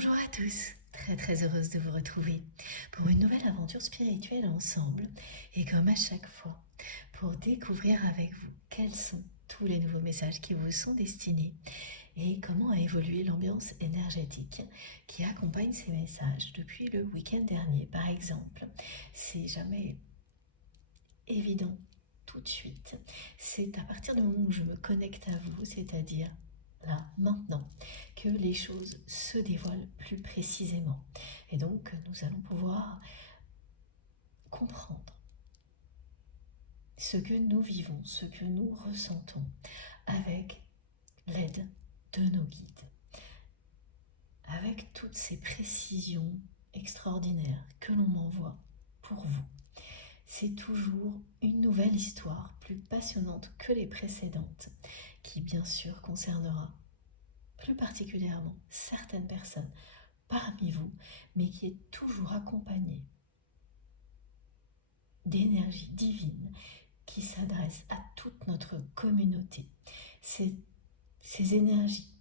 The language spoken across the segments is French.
Bonjour à tous, très heureuse de vous retrouver pour une nouvelle aventure spirituelle ensemble et comme à chaque fois pour découvrir avec vous quels sont tous les nouveaux messages qui vous sont destinés et comment a évolué l'ambiance énergétique qui accompagne ces messages depuis le week-end dernier par exemple. C'est jamais évident tout de suite, c'est à partir du moment où je me connecte à vous, c'est-à-dire là, maintenant, que les choses se dévoilent plus précisément. Et donc, nous allons pouvoir comprendre ce que nous vivons, ce que nous ressentons avec l'aide de nos guides, avec toutes ces précisions extraordinaires que l'on m'envoie pour vous. C'est toujours une nouvelle histoire plus passionnante que les précédentes, qui bien sûr concernera plus particulièrement certaines personnes parmi vous, mais qui est toujours accompagnée d'énergie divine qui s'adresse à toute notre communauté. Ces énergies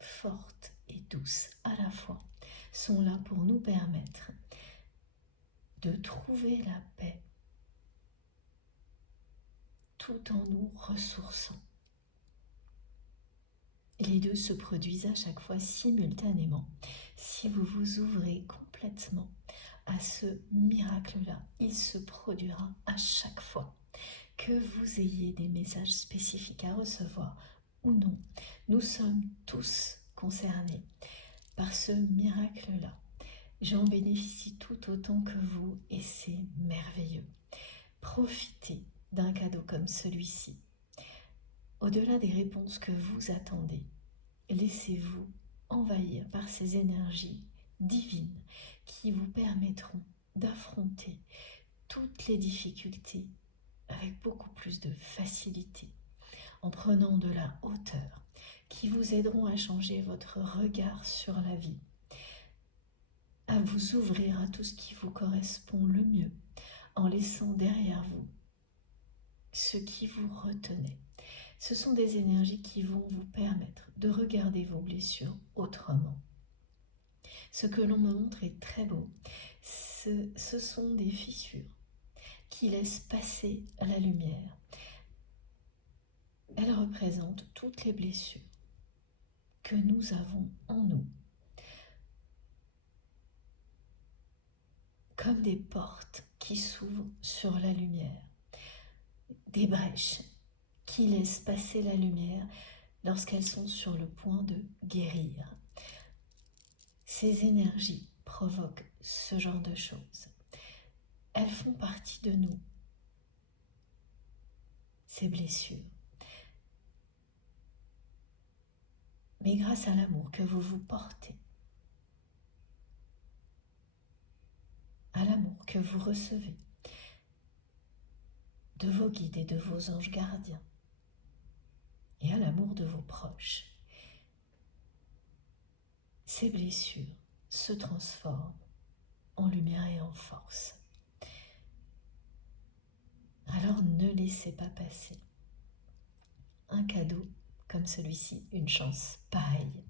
fortes et douces à la fois sont là pour nous permettre de trouver la paix tout en nous ressourçant. Les deux se produisent à chaque fois simultanément. Si vous vous ouvrez complètement à ce miracle-là, il se produira à chaque fois. Que vous ayez des messages spécifiques à recevoir ou non, nous sommes tous concernés par ce miracle-là. J'en bénéficie tout autant que vous et c'est merveilleux. Profitez d'un cadeau comme celui-ci. Au-delà des réponses que vous attendez, laissez-vous envahir par ces énergies divines qui vous permettront d'affronter toutes les difficultés avec beaucoup plus de facilité, en prenant de la hauteur, qui vous aideront à changer votre regard sur la vie, à vous ouvrir à tout ce qui vous correspond le mieux, en laissant derrière vous ce qui vous retenait. Ce sont des énergies qui vont vous permettre de regarder vos blessures autrement. Ce que l'on me montre est très beau. Ce sont des fissures qui laissent passer la lumière. Elles représentent toutes les blessures que nous avons en nous, comme des portes qui s'ouvrent sur la lumière, des brèches qui laissent passer la lumière lorsqu'elles sont sur le point de guérir. Ces énergies provoquent ce genre de choses. Elles font partie de nous, ces blessures. Mais grâce à l'amour que vous vous portez, à l'amour que vous recevez de vos guides et de vos anges gardiens, et à l'amour de vos proches, ces blessures se transforment en lumière et en force. Alors ne laissez pas passer un cadeau comme celui-ci, une chance pareille.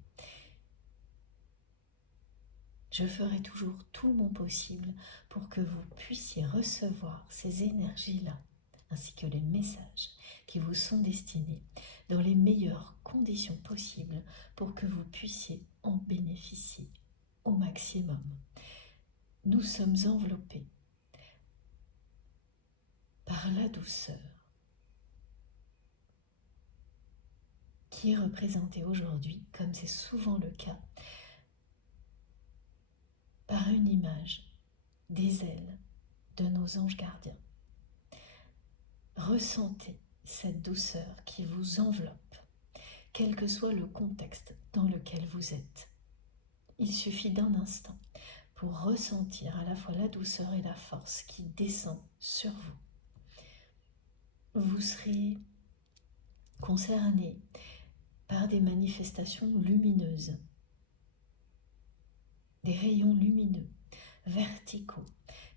Je ferai toujours tout mon possible pour que vous puissiez recevoir ces énergies-là, ainsi que les messages qui vous sont destinés dans les meilleures conditions possibles pour que vous puissiez en bénéficier au maximum. Nous sommes enveloppés par la douceur qui est représentée aujourd'hui, comme c'est souvent le cas, par une image des ailes de nos anges gardiens. Ressentez cette douceur qui vous enveloppe, quel que soit le contexte dans lequel vous êtes. Il suffit d'un instant pour ressentir à la fois la douceur et la force qui descend sur vous. Vous serez concerné par des manifestations lumineuses, des rayons lumineux, verticaux,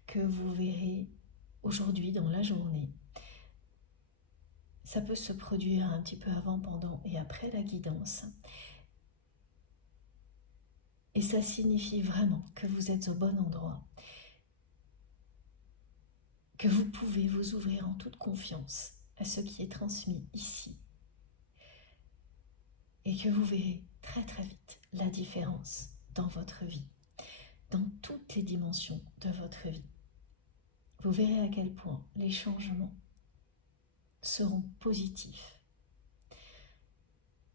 que vous verrez aujourd'hui dans la journée. Ça peut se produire un petit peu avant, pendant et après la guidance. Et ça signifie vraiment que vous êtes au bon endroit, que vous pouvez vous ouvrir en toute confiance à ce qui est transmis ici. Et que vous verrez très très vite la différence dans votre vie, dans toutes les dimensions de votre vie. Vous verrez à quel point les changements seront positifs,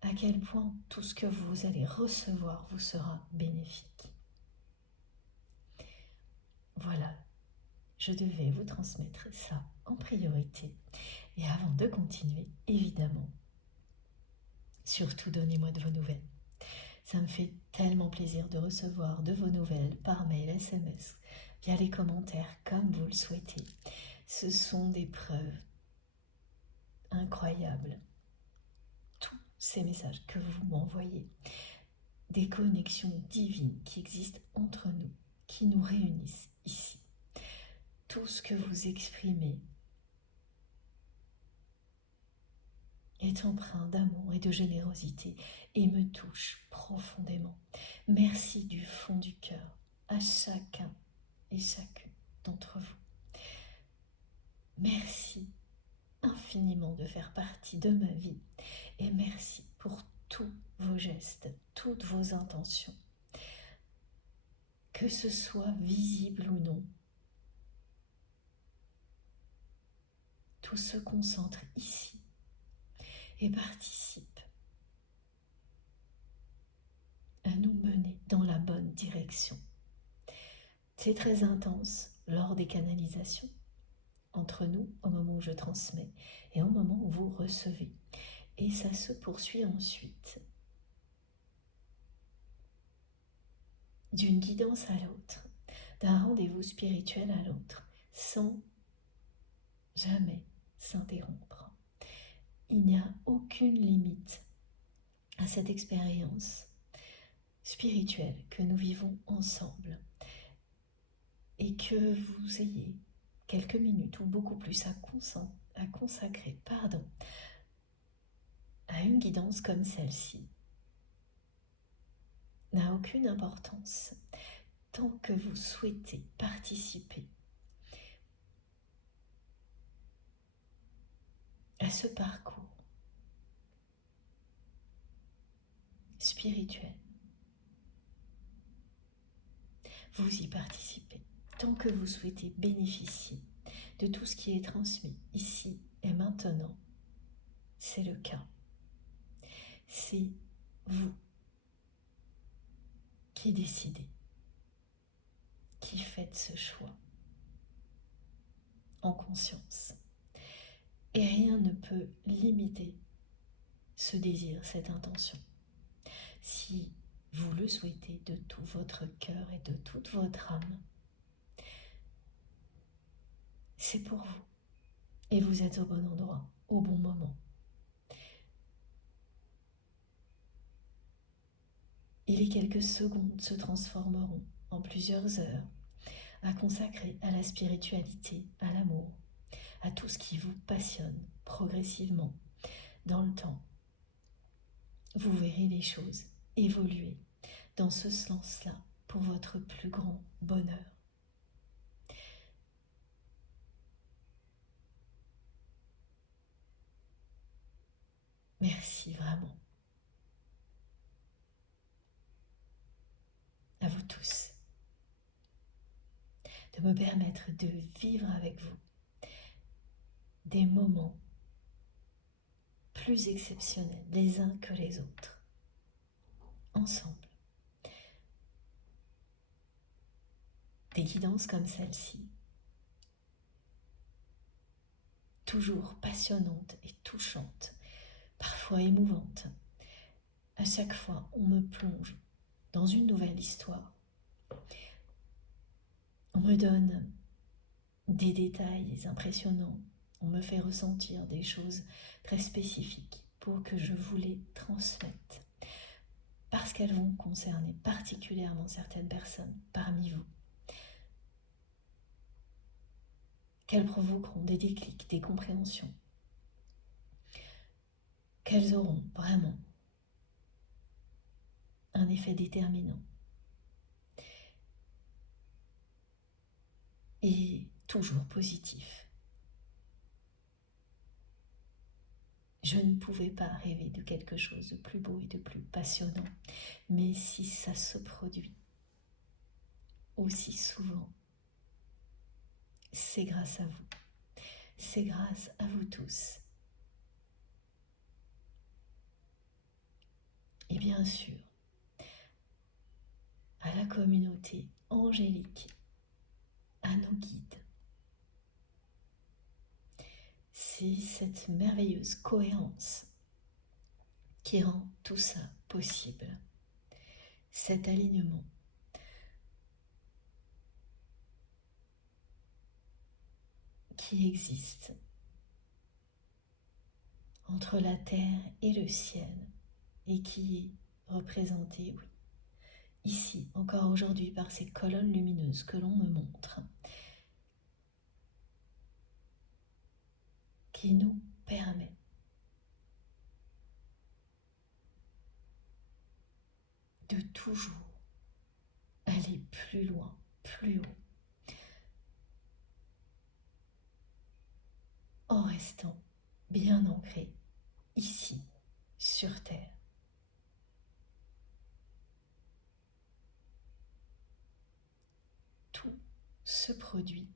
à quel point tout ce que vous allez recevoir vous sera bénéfique. Voilà, je devais vous transmettre ça en priorité. Et avant de continuer, évidemment, surtout donnez-moi de vos nouvelles. Ça me fait tellement plaisir de recevoir de vos nouvelles par mail, SMS, via les commentaires, comme vous le souhaitez. Ce sont des preuves incroyables. Tous ces messages que vous m'envoyez, des connexions divines qui existent entre nous, qui nous réunissent ici. Tout ce que vous exprimez est empreint d'amour et de générosité et me touche profondément. Merci du fond du cœur à chacun et chacune d'entre vous. Merci infiniment de faire partie de ma vie et merci pour tous vos gestes, toutes vos intentions, que ce soit visible ou non. Tout se concentre ici et participe à nous mener dans la bonne direction. C'est très intense lors des canalisations, entre nous au moment où je transmets et au moment où vous recevez. Et ça se poursuit ensuite d'une guidance à l'autre, d'un rendez-vous spirituel à l'autre, sans jamais s'interrompre. Il n'y a aucune limite à cette expérience spirituelle que nous vivons ensemble et que vous ayez quelques minutes ou beaucoup plus à consacrer à une guidance comme celle-ci n'a aucune importance tant que vous souhaitez participer à ce parcours spirituel. Vous y participez tant que vous souhaitez bénéficier de tout ce qui est transmis ici et maintenant. C'est le cas. C'est vous qui décidez, qui faites ce choix en conscience. Et rien ne peut limiter ce désir, cette intention. Si vous le souhaitez de tout votre cœur et de toute votre âme, c'est pour vous. Et vous êtes au bon endroit, au bon moment. Et les quelques secondes se transformeront en plusieurs heures à consacrer à la spiritualité, à l'amour, à tout ce qui vous passionne progressivement dans le temps. Vous verrez les choses évoluer dans ce sens-là pour votre plus grand bonheur. Merci vraiment. À vous tous de me permettre de vivre avec vous des moments plus exceptionnels les uns que les autres, ensemble. Des guidances comme celle-ci, toujours passionnantes et touchantes, parfois émouvantes. À chaque fois, on me plonge dans une nouvelle histoire. On me donne des détails impressionnants. On me fait ressentir des choses très spécifiques pour que je vous les transmette. Parce qu'elles vont concerner particulièrement certaines personnes parmi vous. Qu'elles provoqueront des déclics, des compréhensions. Qu'elles auront vraiment un effet déterminant et toujours positif. Je ne pouvais pas rêver de quelque chose de plus beau et de plus passionnant, mais si ça se produit aussi souvent, c'est grâce à vous, c'est grâce à vous tous. Et bien sûr, à la communauté angélique, à nos guides. C'est cette merveilleuse cohérence qui rend tout ça possible. Cet alignement. Qui existe entre la terre et le ciel et qui est représenté, oui, ici, encore aujourd'hui, par ces colonnes lumineuses que l'on me montre, qui nous permet de toujours aller plus loin, plus haut, en restant bien ancré ici, sur Terre. Tout se produit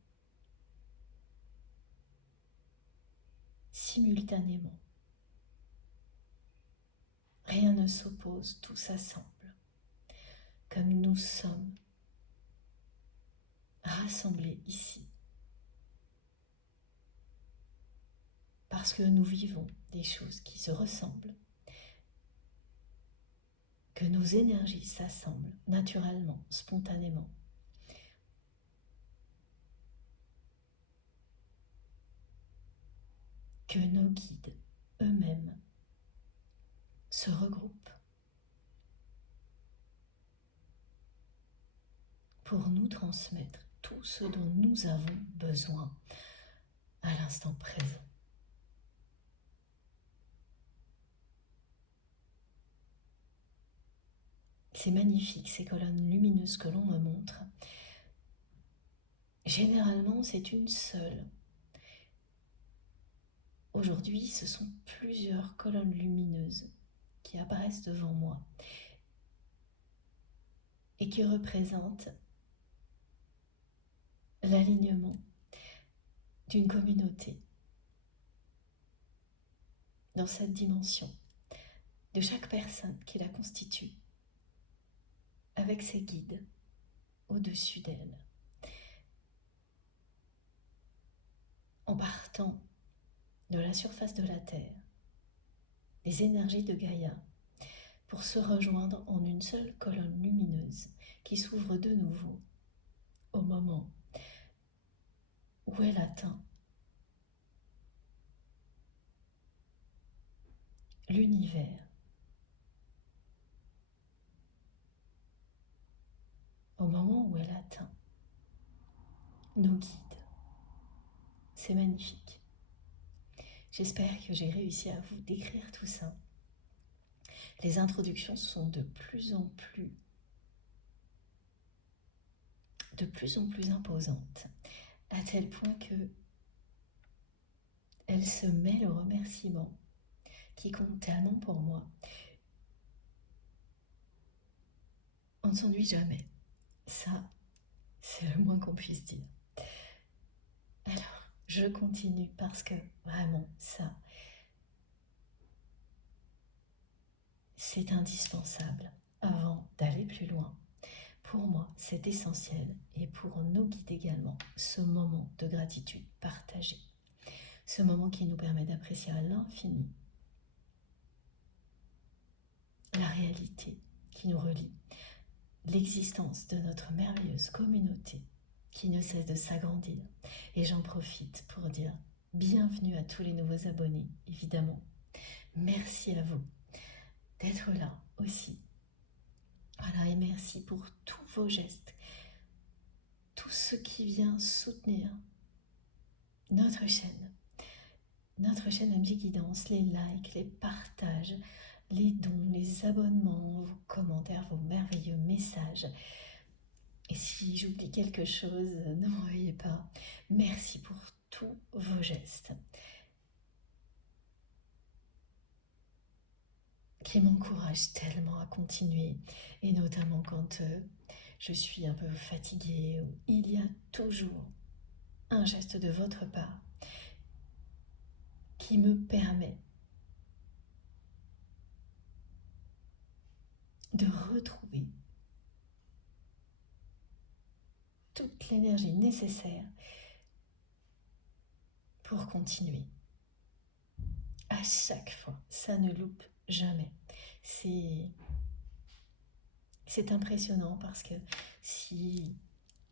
simultanément. Rien ne s'oppose, tout s'assemble. Comme nous sommes rassemblés ici. Parce que nous vivons des choses qui se ressemblent. Que nos énergies s'assemblent naturellement, spontanément. Que nos guides eux-mêmes se regroupent pour nous transmettre tout ce dont nous avons besoin à l'instant présent. C'est magnifique ces colonnes lumineuses que l'on me montre. Généralement, c'est une seule. Aujourd'hui, ce sont plusieurs colonnes lumineuses qui apparaissent devant moi et qui représentent l'alignement d'une communauté dans cette dimension, de chaque personne qui la constitue, avec ses guides au-dessus d'elle, en partant de la surface de la Terre, les énergies de Gaïa, pour se rejoindre en une seule colonne lumineuse qui s'ouvre de nouveau au moment où elle atteint l'univers, au moment où elle atteint nos guides. C'est magnifique. J'espère que j'ai réussi à vous décrire tout ça. Les introductions sont de plus en plus imposantes, à tel point que elles se mêlent aux remerciements qui comptent tellement pour moi. On ne s'ennuie jamais. Ça, c'est le moins qu'on puisse dire. Alors, je continue parce que vraiment, ça, c'est indispensable avant d'aller plus loin. Pour moi, c'est essentiel et pour nos guides également, ce moment de gratitude partagée. Ce moment qui nous permet d'apprécier à l'infini la réalité qui nous relie, l'existence de notre merveilleuse communauté qui ne cesse de s'agrandir. Et j'en profite pour dire bienvenue à tous les nouveaux abonnés, évidemment. Merci à vous d'être là aussi. Voilà, et merci pour tous vos gestes, tout ce qui vient soutenir notre chaîne MJ Guidance, les likes, les partages, les dons, les abonnements, vos commentaires, vos merveilleux messages. Et si j'oublie quelque chose, ne m'en veuillez pas. Merci pour tous vos gestes qui m'encouragent tellement à continuer, et notamment quand je suis un peu fatiguée. Il y a toujours un geste de votre part qui me permet de retrouver toute l'énergie nécessaire pour continuer. À chaque fois, ça ne loupe jamais. C'est impressionnant parce que si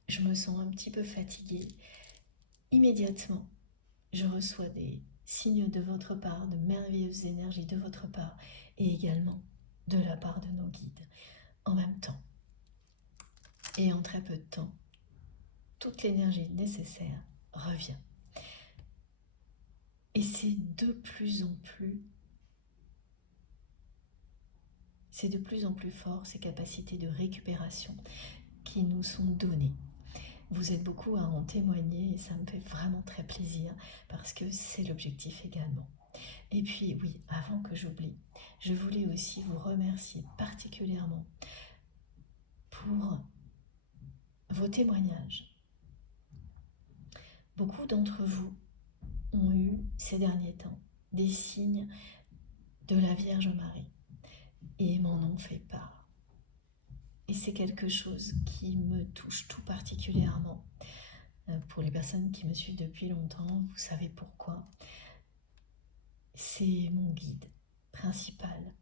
je me sens un petit peu fatiguée, immédiatement, je reçois des signes de votre part, de merveilleuses énergies de votre part, et également de la part de nos guides. En même temps, et en très peu de temps, toute l'énergie nécessaire revient. Et c'est de plus en plus fort ces capacités de récupération qui nous sont données. Vous êtes beaucoup à en témoigner et ça me fait vraiment très plaisir parce que c'est l'objectif également. Et puis oui, avant que j'oublie, je voulais aussi vous remercier particulièrement pour vos témoignages. Beaucoup d'entre vous ont eu ces derniers temps des signes de la Vierge Marie et m'en ont fait part. Et c'est quelque chose qui me touche tout particulièrement. Pour les personnes qui me suivent depuis longtemps, vous savez pourquoi. C'est mon guide principal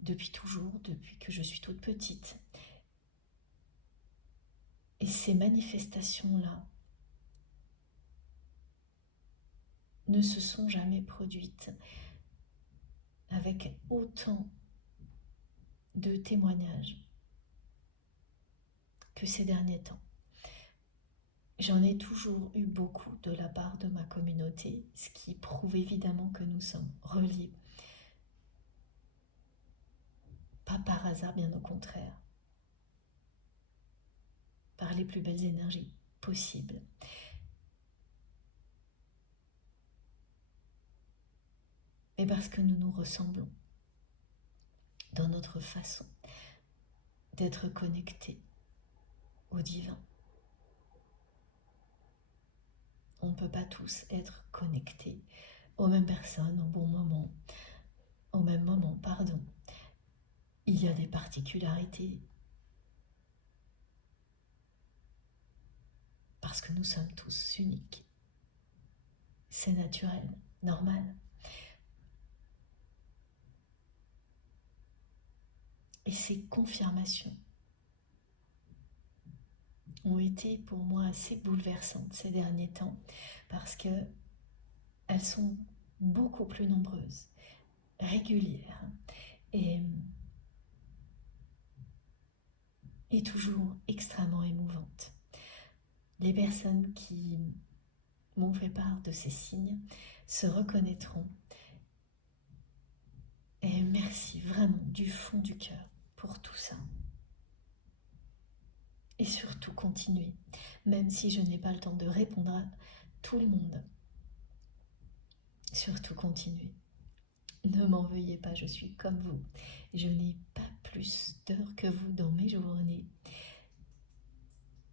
depuis toujours, depuis que je suis toute petite. Et ces manifestations-là ne se sont jamais produites avec autant de témoignages que ces derniers temps. J'en ai toujours eu beaucoup de la part de ma communauté, ce qui prouve évidemment que nous sommes reliés. Pas par hasard, bien au contraire. Par les plus belles énergies possibles. Mais parce que nous nous ressemblons dans notre façon d'être connectés au divin. On ne peut pas tous être connectés aux mêmes personnes, au même moment, pardon. Il y a des particularités parce que nous sommes tous uniques. C'est naturel, normal. Et ces confirmations ont été pour moi assez bouleversantes ces derniers temps parce que elles sont beaucoup plus nombreuses, régulières et toujours extrêmement émouvantes. Les personnes qui m'ont fait part de ces signes se reconnaîtront. Et merci vraiment du fond du cœur pour tout ça. Et surtout continuez, même si je n'ai pas le temps de répondre à tout le monde. Surtout continuez. Ne m'en veuillez pas, je suis comme vous. Je n'ai pas plus d'heures que vous dans mes journées.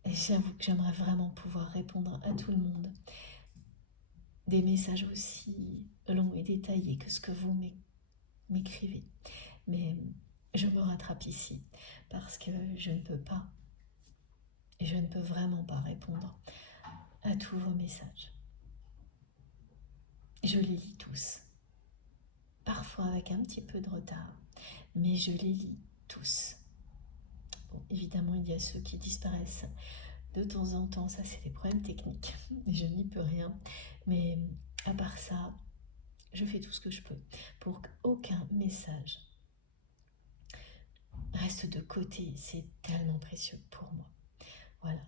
Et j'avoue que j'aimerais vraiment pouvoir répondre à tout le monde. Des messages aussi longs et détaillés que ce que vous m'écrivez. Mais je me rattrape ici parce que je ne peux pas. Et je ne peux vraiment pas répondre à tous vos messages. Je les lis tous. Parfois avec un petit peu de retard, mais je les lis tous. Bon, évidemment, il y a ceux qui disparaissent de temps en temps, ça c'est des problèmes techniques, je n'y peux rien. Mais à part ça, je fais tout ce que je peux pour qu'aucun message reste de côté. C'est tellement précieux pour moi. Voilà,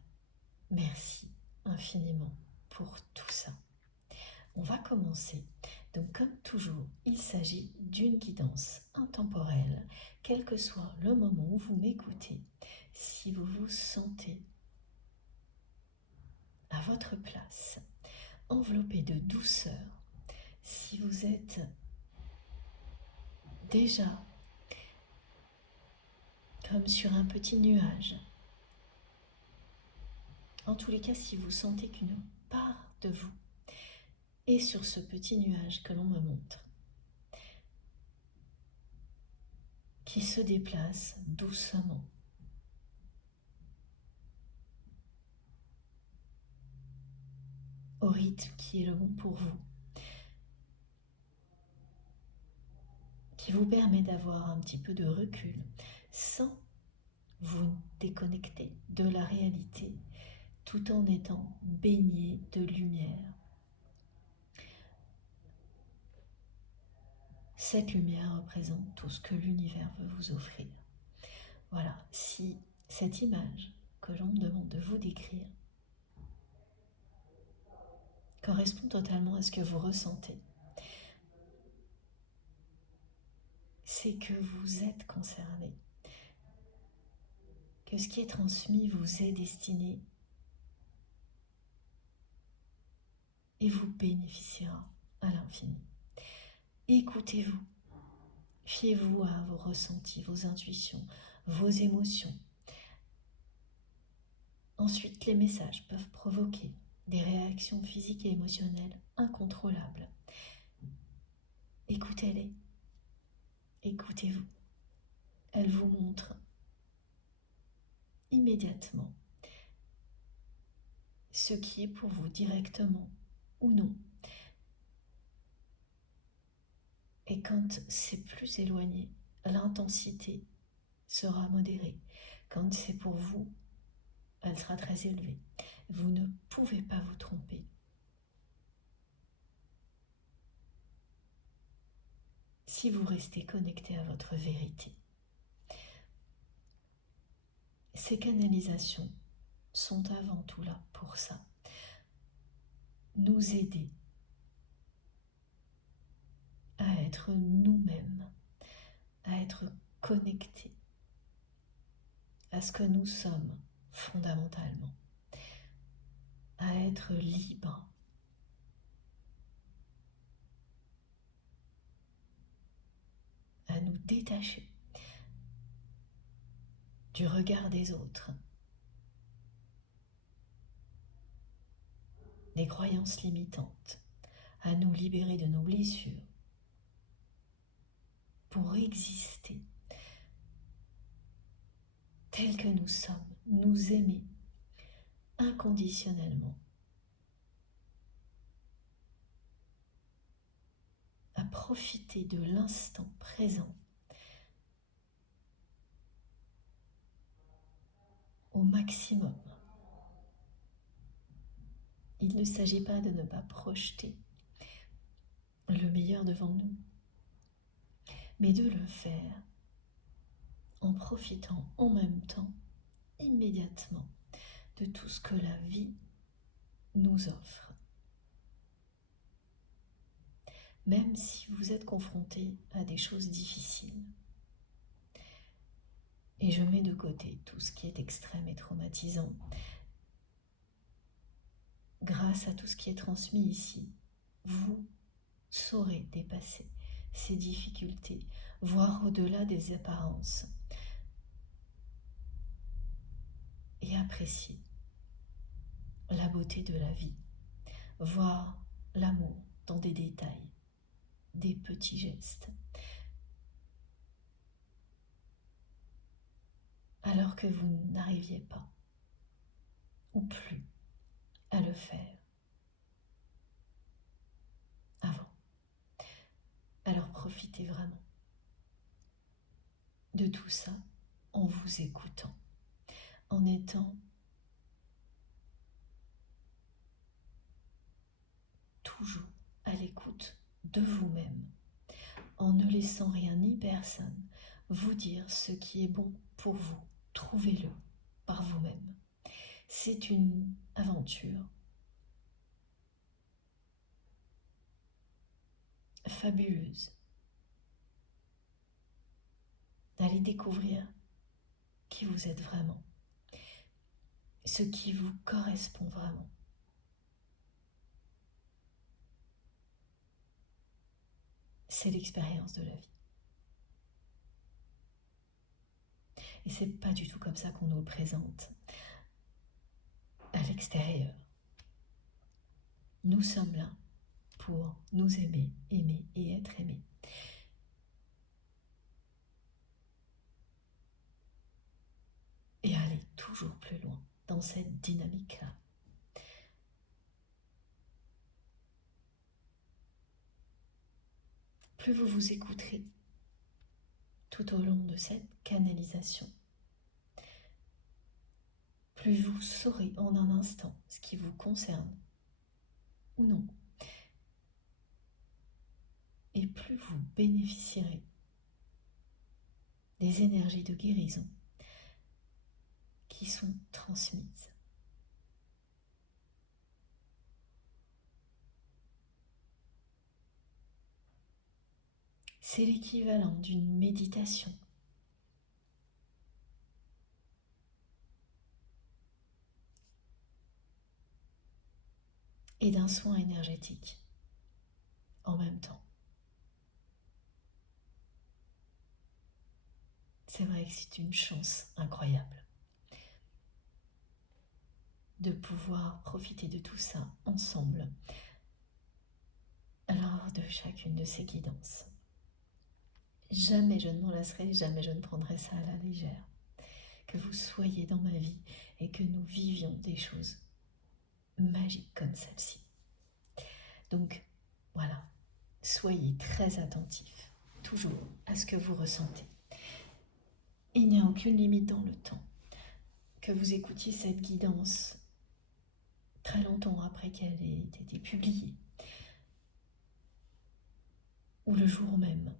merci infiniment pour tout ça. On va commencer. Donc comme toujours, il s'agit d'une guidance intemporelle, quel que soit le moment où vous m'écoutez. Si vous vous sentez à votre place, enveloppé de douceur. Si vous êtes déjà comme sur un petit nuage, en tous les cas, si vous sentez qu'une part de vous est sur ce petit nuage que l'on me montre, qui se déplace doucement, au rythme qui est le bon pour vous, qui vous permet d'avoir un petit peu de recul sans vous déconnecter de la réalité tout en étant baigné de lumière. Cette lumière représente tout ce que l'univers veut vous offrir. Voilà, si cette image que l'on me demande de vous décrire correspond totalement à ce que vous ressentez, c'est que vous êtes concerné, que ce qui est transmis vous est destiné et vous bénéficiera à l'infini. Écoutez-vous, fiez-vous à vos ressentis, vos intuitions, vos émotions. Ensuite, les messages peuvent provoquer des réactions physiques et émotionnelles incontrôlables. Écoutez-les, écoutez-vous. Elles vous montrent immédiatement ce qui est pour vous directement ou non. Et quand c'est plus éloigné, l'intensité sera modérée. Quand c'est pour vous, elle sera très élevée. Vous ne pouvez pas vous tromper. Si vous restez connecté à votre vérité. Ces canalisations sont avant tout là pour ça. Nous aider à être nous-mêmes, à être connectés à ce que nous sommes fondamentalement, à être libres, à nous détacher du regard des autres, des croyances limitantes, à nous libérer de nos blessures pour exister tels que nous sommes, nous aimer inconditionnellement, à profiter de l'instant présent au maximum. Il ne s'agit pas de ne pas projeter le meilleur devant nous, mais de le faire en profitant en même temps, immédiatement, de tout ce que la vie nous offre. Même si vous êtes confronté à des choses difficiles. Et je mets de côté tout ce qui est extrême et traumatisant. Grâce à tout ce qui est transmis ici, vous saurez dépasser ces difficultés, voir au-delà des apparences et apprécier la beauté de la vie, voir l'amour dans des détails, des petits gestes. Alors que vous n'arriviez pas, ou plus, à le faire avant. Alors profitez vraiment de tout ça en vous écoutant, en étant toujours à l'écoute de vous-même, en ne laissant rien ni personne vous dire ce qui est bon pour vous. Trouvez-le par vous-même. C'est une aventure fabuleuse d'aller découvrir qui vous êtes vraiment, ce qui vous correspond vraiment. c'est l'expérience de la vie. Et c'est pas du tout comme ça qu'on nous le présente à l'extérieur. Nous sommes là pour nous aimer, aimer et être aimés. Et aller toujours plus loin dans cette dynamique-là. Plus vous vous écouterez tout au long de cette canalisation, plus vous saurez en un instant ce qui vous concerne ou non. Et plus vous bénéficierez des énergies de guérison qui sont transmises. C'est l'équivalent d'une méditation. Et d'un soin énergétique en même temps. C'est vrai que c'est une chance incroyable de pouvoir profiter de tout ça ensemble lors de chacune de ces guidances. Jamais je ne m'en lasserai, jamais je ne prendrai ça à la légère. Que vous soyez dans ma vie et que nous vivions des choses magiques comme celle-ci. Donc voilà, soyez très attentifs, toujours à ce que vous ressentez. Il n'y a aucune limite dans le temps. Que vous écoutiez cette guidance très longtemps après qu'elle ait été publiée, ou le jour même.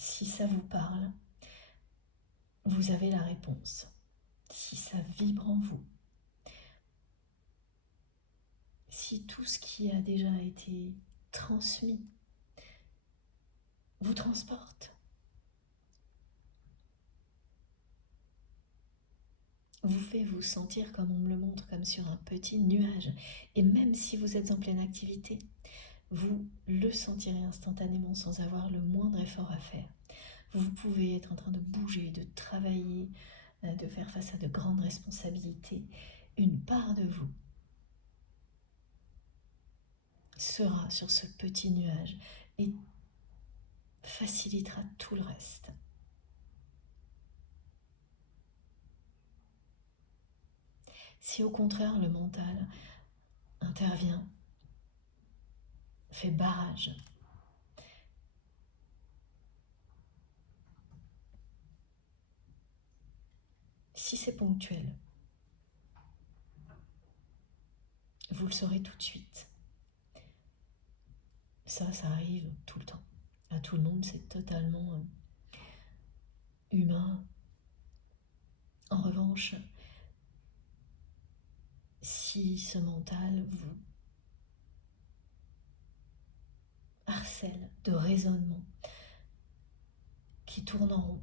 Si ça vous parle, vous avez la réponse. Si ça vibre en vous, si tout ce qui a déjà été transmis vous transporte, vous fait vous sentir comme on me le montre, comme sur un petit nuage, et même si vous êtes en pleine activité, vous le sentirez instantanément sans avoir le moindre effort à faire. Vous pouvez être en train de bouger, de travailler, de faire face à de grandes responsabilités. Une part de vous sera sur ce petit nuage et facilitera tout le reste. Si au contraire le mental intervient, fait barrage, si c'est ponctuel, vous le saurez tout de suite. Ça arrive tout le temps. À tout le monde, c'est totalement humain. En revanche, si ce mental vous harcèle de raisonnements qui tournent en rond,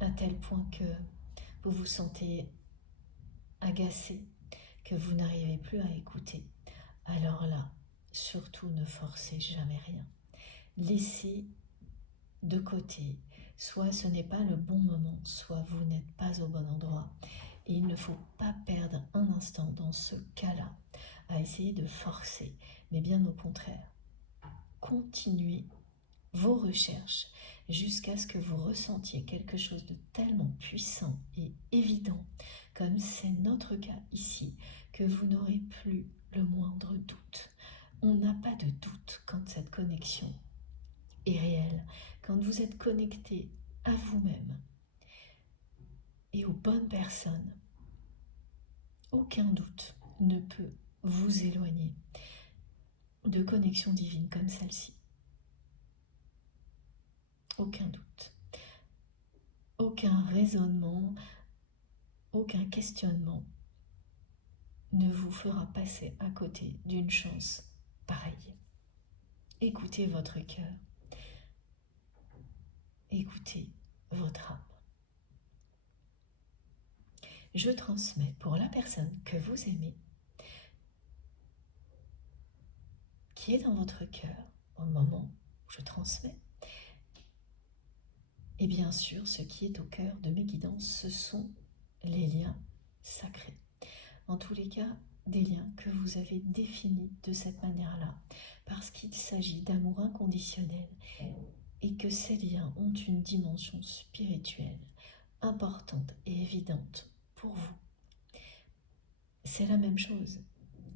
à tel point que vous vous sentez agacé, que vous n'arrivez plus à écouter, alors là, surtout ne forcez jamais rien. Laissez de côté, soit ce n'est pas le bon moment, soit vous n'êtes pas au bon endroit. Et il ne faut pas perdre un instant dans ce cas-là à essayer de forcer, mais bien au contraire. Continuez vos recherches jusqu'à ce que vous ressentiez quelque chose de tellement puissant et évident, comme c'est notre cas ici, que vous n'aurez plus le moindre doute. On n'a pas de doute quand cette connexion est réelle, quand vous êtes connecté à vous-même et aux bonnes personnes. Aucun doute ne peut vous éloigner de connexion divine comme celle-ci. Aucun doute, aucun raisonnement, aucun questionnement ne vous fera passer à côté d'une chance pareille. Écoutez votre cœur, écoutez votre âme. Je transmets pour la personne que vous aimez, qui est dans votre cœur, au moment où je transmets. Et bien sûr, ce qui est au cœur de mes guidances, ce sont les liens sacrés. En tous les cas, des liens que vous avez définis de cette manière-là, parce qu'il s'agit d'amour inconditionnel et que ces liens ont une dimension spirituelle importante et évidente pour vous. C'est la même chose.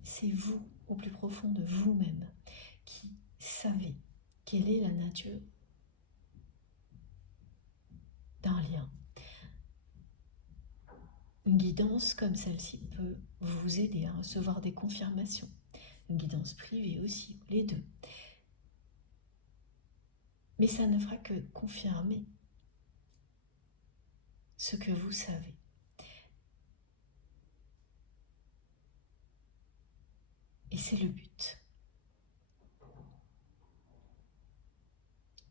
C'est vous, au plus profond de vous-même, qui savez quelle est la nature d'un lien. Une guidance comme celle-ci peut vous aider à recevoir des confirmations. Une guidance privée aussi, les deux. Mais ça ne fera que confirmer ce que vous savez. Et c'est le but.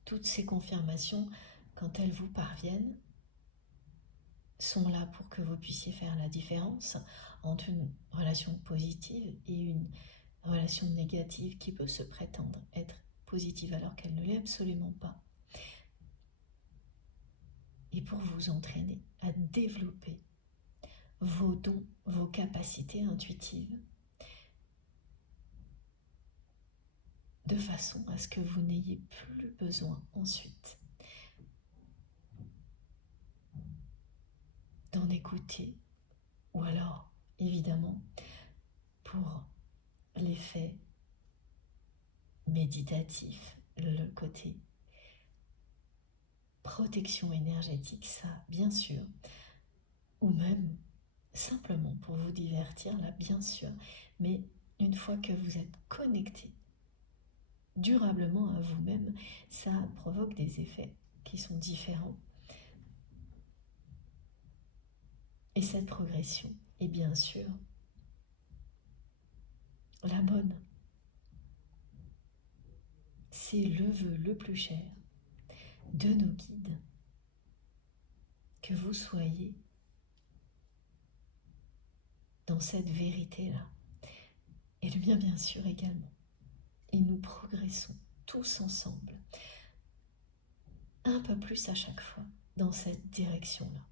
Toutes ces confirmations, quand elles vous parviennent, sont là pour que vous puissiez faire la différence entre une relation positive et une relation négative qui peut se prétendre être positive alors qu'elle ne l'est absolument pas. Et pour vous entraîner à développer vos dons, vos capacités intuitives, de façon à ce que vous n'ayez plus besoin ensuite d'en écouter, ou alors, évidemment, pour l'effet méditatif, le côté protection énergétique, ça, bien sûr, ou même simplement pour vous divertir, là, bien sûr, mais une fois que vous êtes connecté durablement à vous-même, ça provoque des effets qui sont différents. Et cette progression est bien sûr la bonne. C'est le vœu le plus cher de nos guides, que vous soyez dans cette vérité-là. Et le mien, bien sûr, également. Et nous progressons tous ensemble, un peu plus à chaque fois, dans cette direction-là.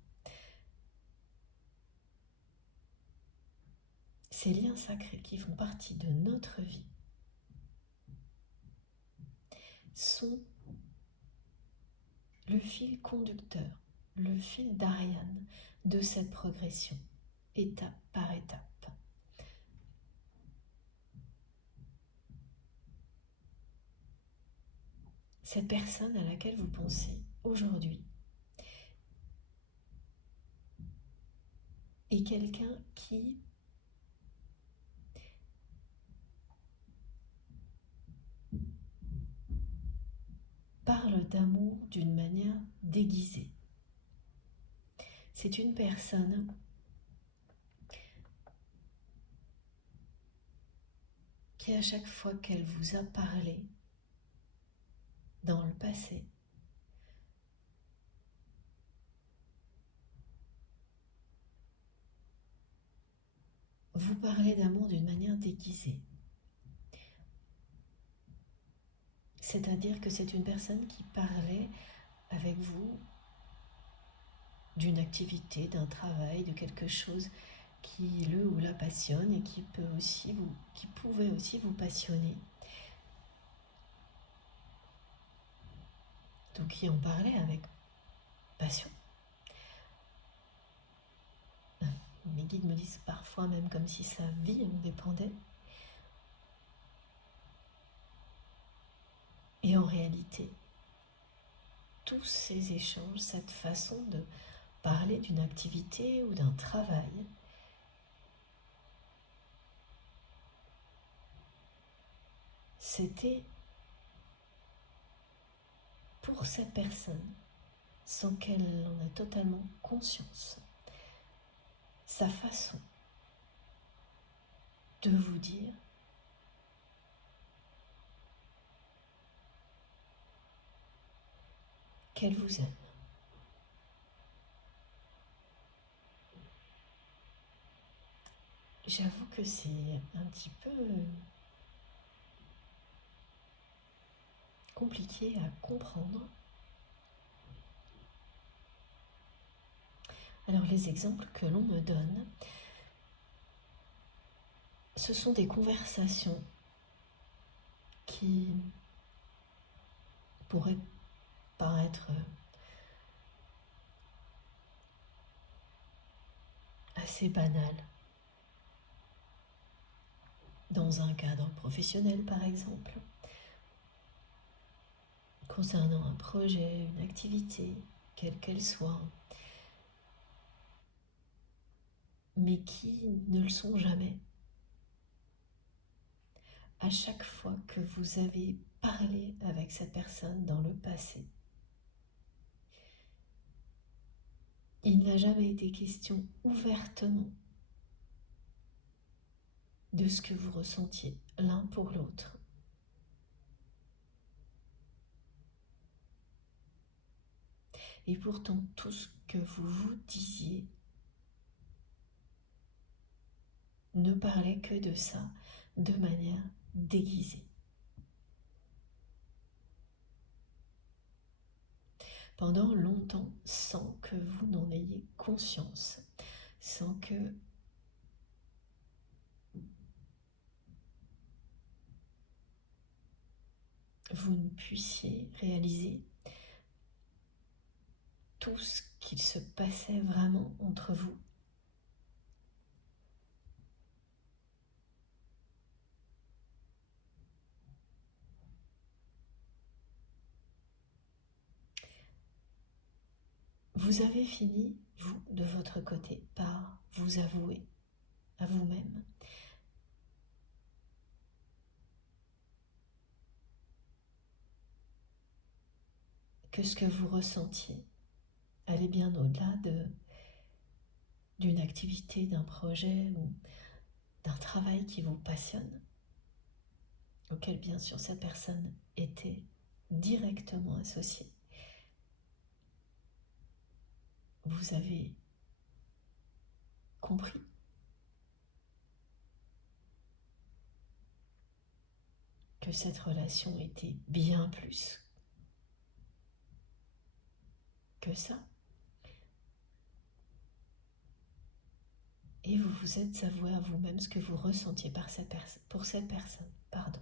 Ces liens sacrés qui font partie de notre vie sont le fil conducteur, le fil d'Ariane de cette progression, étape par étape. Cette personne à laquelle vous pensez aujourd'hui est quelqu'un qui parle d'amour d'une manière déguisée. C'est une personne qui, à chaque fois qu'elle vous a parlé dans le passé, vous parlez d'amour d'une manière déguisée. C'est-à-dire que c'est une personne qui parlait avec vous d'une activité, d'un travail, de quelque chose qui le ou la passionne et qui pouvait aussi vous passionner. Donc qui en parlait avec passion. Mes guides me disent parfois même comme si sa vie en dépendait. Et en réalité, tous ces échanges, cette façon de parler d'une activité ou d'un travail, c'était pour cette personne, sans qu'elle en ait totalement conscience, sa façon de vous dire qu'elle vous aime. J'avoue que c'est un petit peu compliqué à comprendre. Alors les exemples que l'on me donne, ce sont des conversations qui pourraient paraître assez banales. Dans un cadre professionnel par exemple, concernant un projet, une activité, quelle qu'elle soit, mais qui ne le sont jamais. À chaque fois que vous avez parlé avec cette personne dans le passé, il n'a jamais été question ouvertement de ce que vous ressentiez l'un pour l'autre. Et pourtant, tout ce que vous vous disiez ne parlait que de ça, de manière déguisée. Pendant longtemps, sans que vous n'en ayez conscience, sans que vous ne puissiez réaliser tout ce qu'il se passait vraiment entre vous. Vous avez fini, vous, de votre côté, par vous avouer à vous-même que ce que vous ressentiez allait bien au-delà d'une activité, d'un projet ou d'un travail qui vous passionne, auquel bien sûr cette personne était directement associée. Vous avez compris que cette relation était bien plus que ça. Et vous vous êtes avoué à vous-même ce que vous ressentiez pour cette personne. Pardon.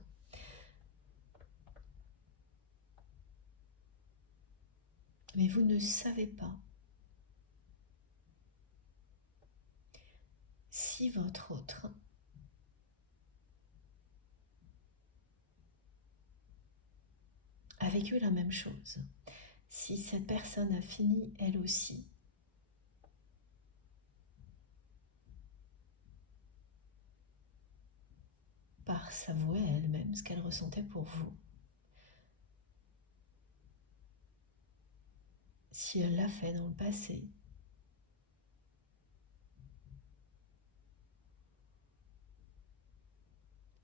Mais vous ne savez pas si votre autre a vécu la même chose, si cette personne a fini elle aussi par s'avouer à elle-même ce qu'elle ressentait pour vous, si elle l'a fait dans le passé,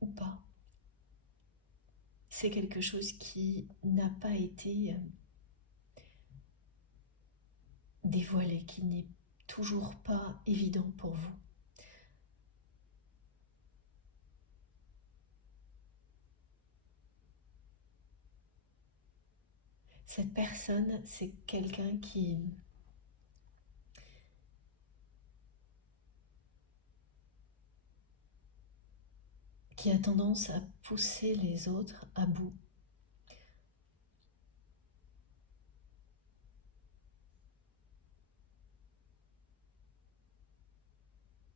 ou pas. C'est quelque chose qui n'a pas été dévoilé, qui n'est toujours pas évident pour vous. Cette personne, c'est quelqu'un qui a tendance à pousser les autres à bout.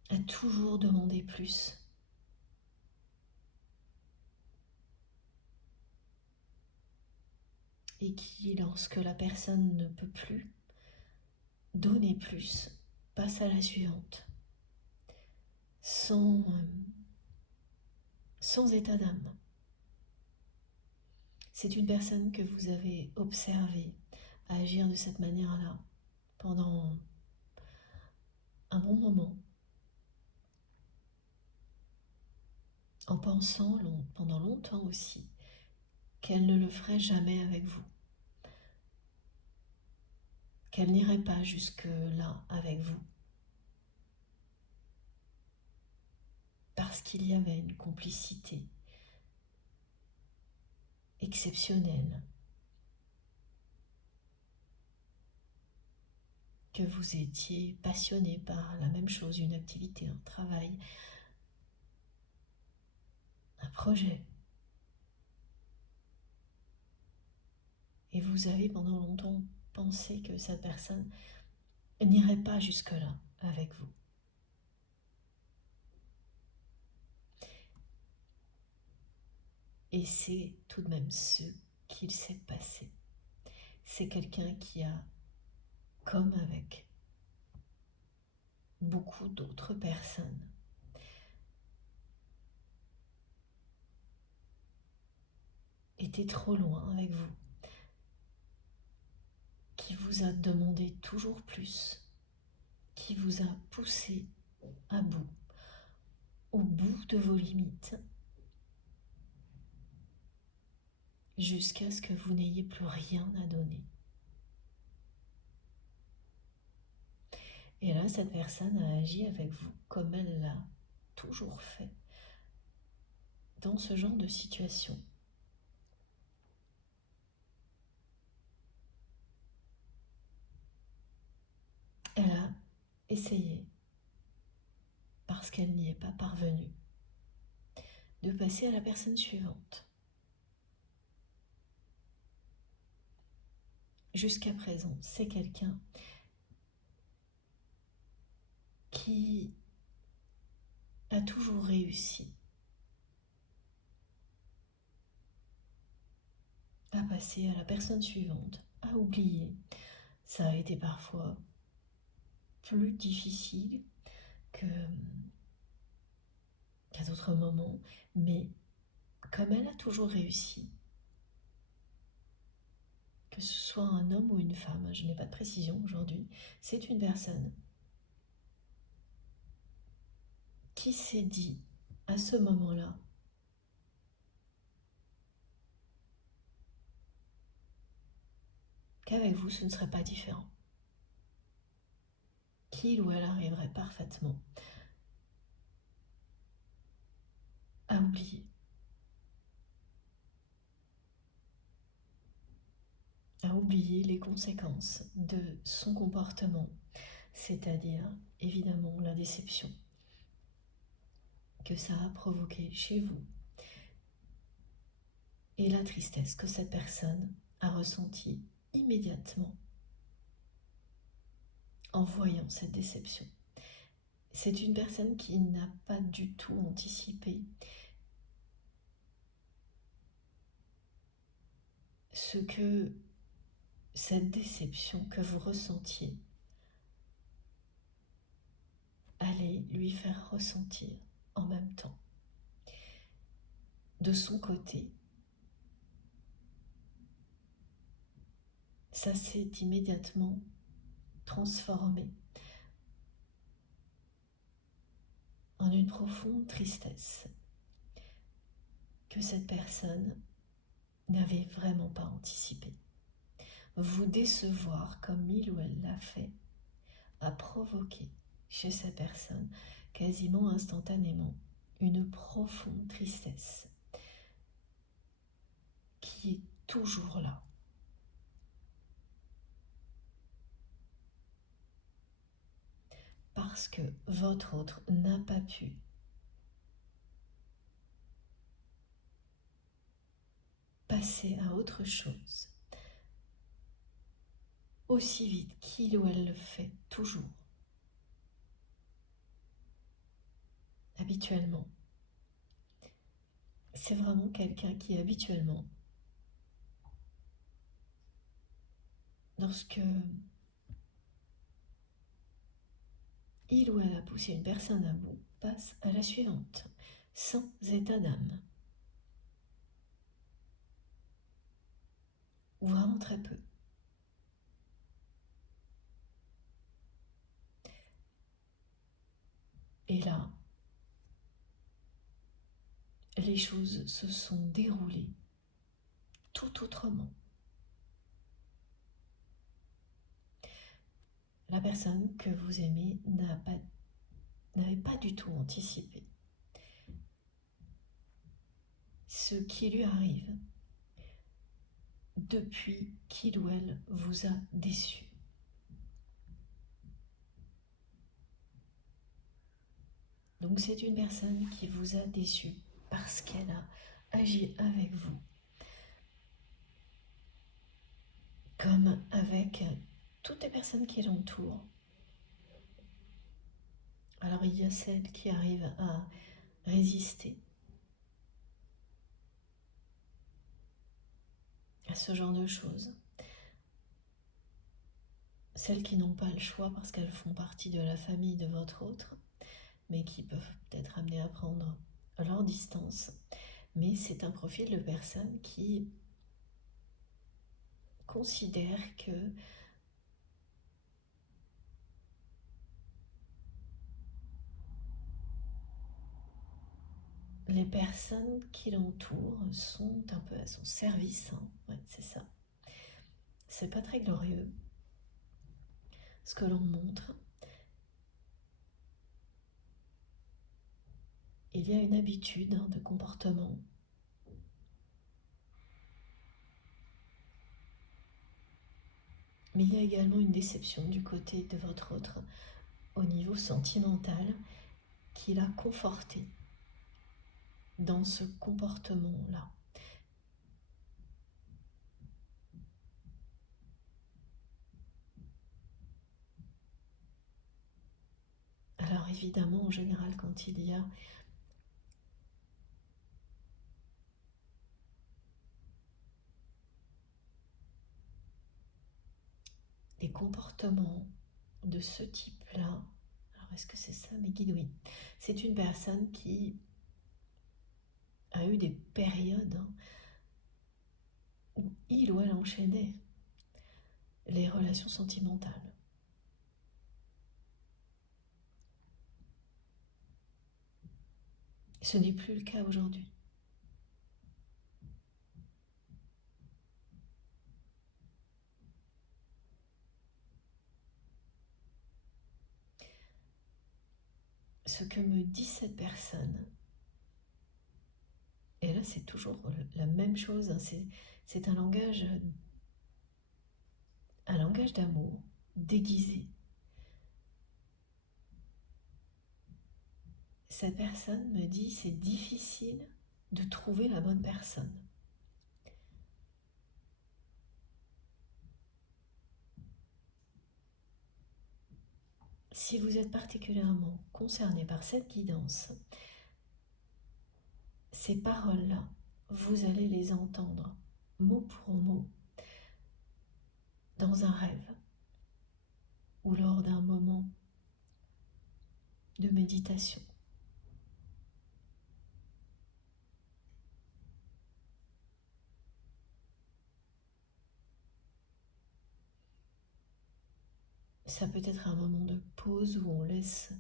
À toujours demander plus. Et qui, lorsque la personne ne peut plus donner plus, passe à la suivante. Sans état d'âme. C'est une personne que vous avez observée agir de cette manière-là pendant un bon moment, en pensant pendant longtemps aussi qu'elle ne le ferait jamais avec vous, qu'elle n'irait pas jusque-là avec vous, parce qu'il y avait une complicité exceptionnel, que vous étiez passionné par la même chose, une activité, un travail, un projet. Et vous avez pendant longtemps pensé que cette personne n'irait pas jusque-là avec vous. Et c'est tout de même ce qu'il s'est passé. C'est quelqu'un qui a, comme avec beaucoup d'autres personnes, été trop loin avec vous, qui vous a demandé toujours plus, qui vous a poussé à bout, au bout de vos limites, jusqu'à ce que vous n'ayez plus rien à donner. Et là, cette personne a agi avec vous comme elle l'a toujours fait dans ce genre de situation. Elle a essayé, parce qu'elle n'y est pas parvenue, de passer à la personne suivante. Jusqu'à présent, c'est quelqu'un qui a toujours réussi à passer à la personne suivante, à oublier. Ça a été parfois plus difficile qu'à d'autres moments, mais comme elle a toujours réussi, que ce soit un homme ou une femme, je n'ai pas de précision aujourd'hui, c'est une personne qui s'est dit à ce moment-là, qu'avec vous ce ne serait pas différent, qu'il ou elle arriverait parfaitement à oublier, les conséquences de son comportement, c'est-à-dire évidemment la déception que ça a provoqué chez vous et la tristesse que cette personne a ressentie immédiatement en voyant cette déception. C'est une personne qui n'a pas du tout anticipé ce que cette déception que vous ressentiez allait lui faire ressentir en même temps. De son côté, ça s'est immédiatement transformé en une profonde tristesse que cette personne n'avait vraiment pas anticipé. Vous décevoir comme il ou elle l'a fait a provoqué chez cette personne quasiment instantanément une profonde tristesse qui est toujours là. Parce que votre autre n'a pas pu passer à autre chose aussi vite qu'il ou elle le fait toujours, habituellement. C'est vraiment quelqu'un qui habituellement, lorsque il ou elle a poussé une personne à bout, passe à la suivante, sans état d'âme. Ou vraiment très peu. Et là, les choses se sont déroulées tout autrement. La personne que vous aimez n'avait pas du tout anticipé ce qui lui arrive depuis qu'il ou elle vous a déçu. Donc c'est une personne qui vous a déçu parce qu'elle a agi avec vous comme avec toutes les personnes qui l'entourent. Alors il y a celles qui arrivent à résister à ce genre de choses. Celles qui n'ont pas le choix parce qu'elles font partie de la famille de votre autre, mais qui peuvent peut-être amener à prendre leur distance. Mais c'est un profil de personne qui considère que les personnes qui l'entourent sont un peu à son service. Ouais, c'est ça. C'est pas très glorieux ce que l'on montre. Il y a une habitude de comportement. Mais il y a également une déception du côté de votre autre au niveau sentimental qui l'a conforté dans ce comportement-là. Alors évidemment, en général, quand il y a des comportements de ce type-là, alors est-ce que c'est ça mes guides? Oui. C'est une personne qui a eu des périodes où il ou elle enchaînait les relations sentimentales. Ce n'est plus le cas aujourd'hui. Ce que me dit cette personne, et là c'est toujours la même chose, c'est un langage d'amour déguisé. Cette personne me dit c'est difficile de trouver la bonne personne. Si vous êtes particulièrement concerné par cette guidance, ces paroles-là, vous allez les entendre mot pour mot dans un rêve ou lors d'un moment de méditation. Ça peut être un moment de pause où on laisse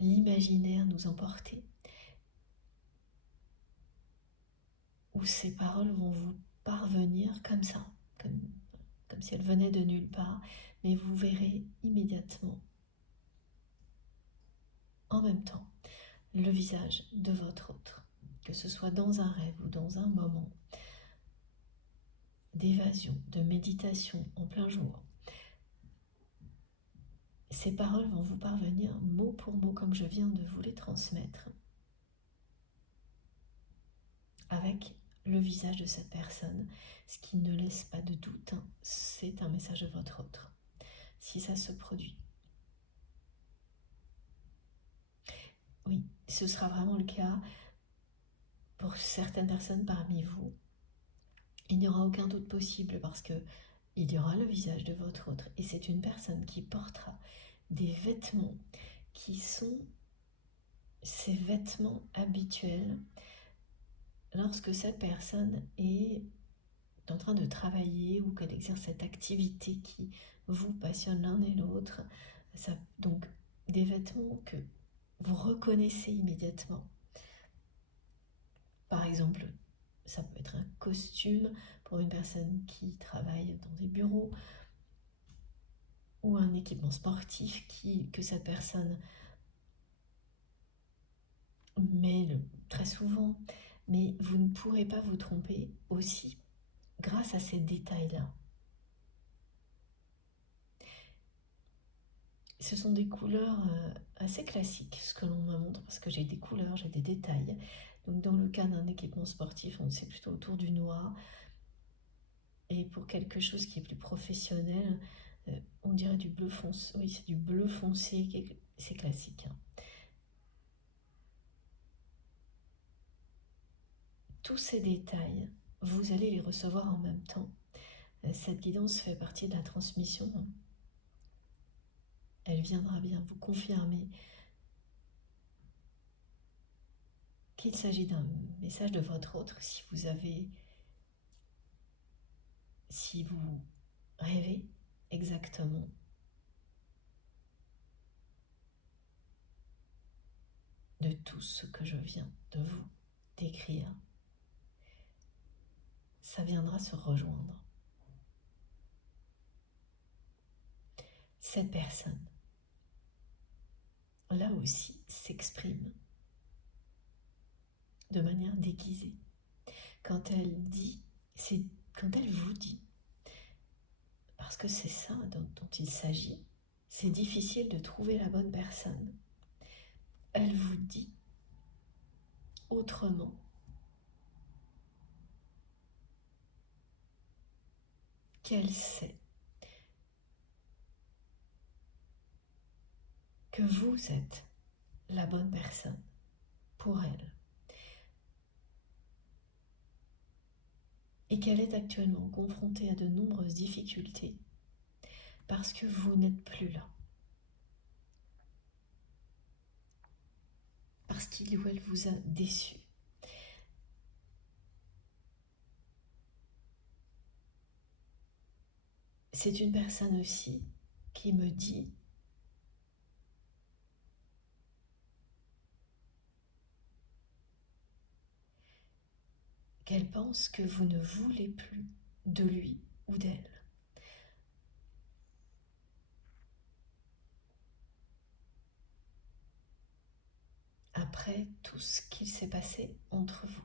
l'imaginaire nous emporter, où ces paroles vont vous parvenir comme ça, comme si elles venaient de nulle part, mais vous verrez immédiatement, en même temps, le visage de votre autre, que ce soit dans un rêve ou dans un moment d'évasion, de méditation en plein jour. Ces paroles vont vous parvenir mot pour mot comme je viens de vous les transmettre, avec le visage de cette personne, ce qui ne laisse pas de doute, c'est un message de votre autre, si ça se produit. Oui, ce sera vraiment le cas pour certaines personnes parmi vous. Il n'y aura aucun doute possible parce que il y aura le visage de votre autre et c'est une personne qui portera des vêtements qui sont ces vêtements habituels lorsque cette personne est en train de travailler ou qu'elle exerce cette activité qui vous passionne l'un et l'autre. Donc des vêtements que vous reconnaissez immédiatement. Par exemple, ça peut être un costume pour une personne qui travaille dans des bureaux ou un équipement sportif que cette personne met très souvent. Mais vous ne pourrez pas vous tromper aussi grâce à ces détails-là. Ce sont des couleurs assez classiques, ce que l'on me montre, parce que j'ai des couleurs, j'ai des détails. Donc dans le cas d'un équipement sportif, on sait plutôt autour du noir. Et pour quelque chose qui est plus professionnel, on dirait du bleu foncé. Oui, c'est du bleu foncé, c'est classique. Hein. Tous ces détails, vous allez les recevoir en même temps. Cette guidance fait partie de la transmission. Elle viendra bien vous confirmer qu'il s'agit d'un message de votre autre si vous rêvez exactement de tout ce que je viens de vous décrire. Ça viendra se rejoindre. Cette personne, là aussi, s'exprime de manière déguisée. Quand elle vous dit, parce que c'est ça dont il s'agit, c'est difficile de trouver la bonne personne. Elle vous dit autrement qu'elle sait que vous êtes la bonne personne pour elle. Et qu'elle est actuellement confrontée à de nombreuses difficultés parce que vous n'êtes plus là. Parce qu'il ou elle vous a déçu. C'est une personne aussi qui me dit qu'elle pense que vous ne voulez plus de lui ou d'elle. Après tout ce qu'il s'est passé entre vous.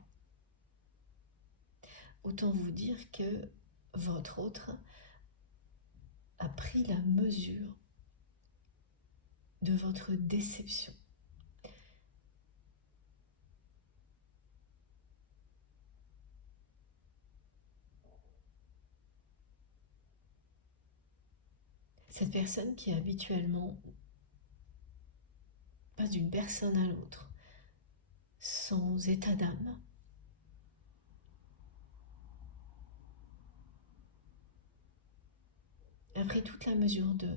Autant vous dire que votre autre a pris la mesure de votre déception. Cette personne qui habituellement passe d'une personne à l'autre, sans état d'âme, a pris toute la mesure de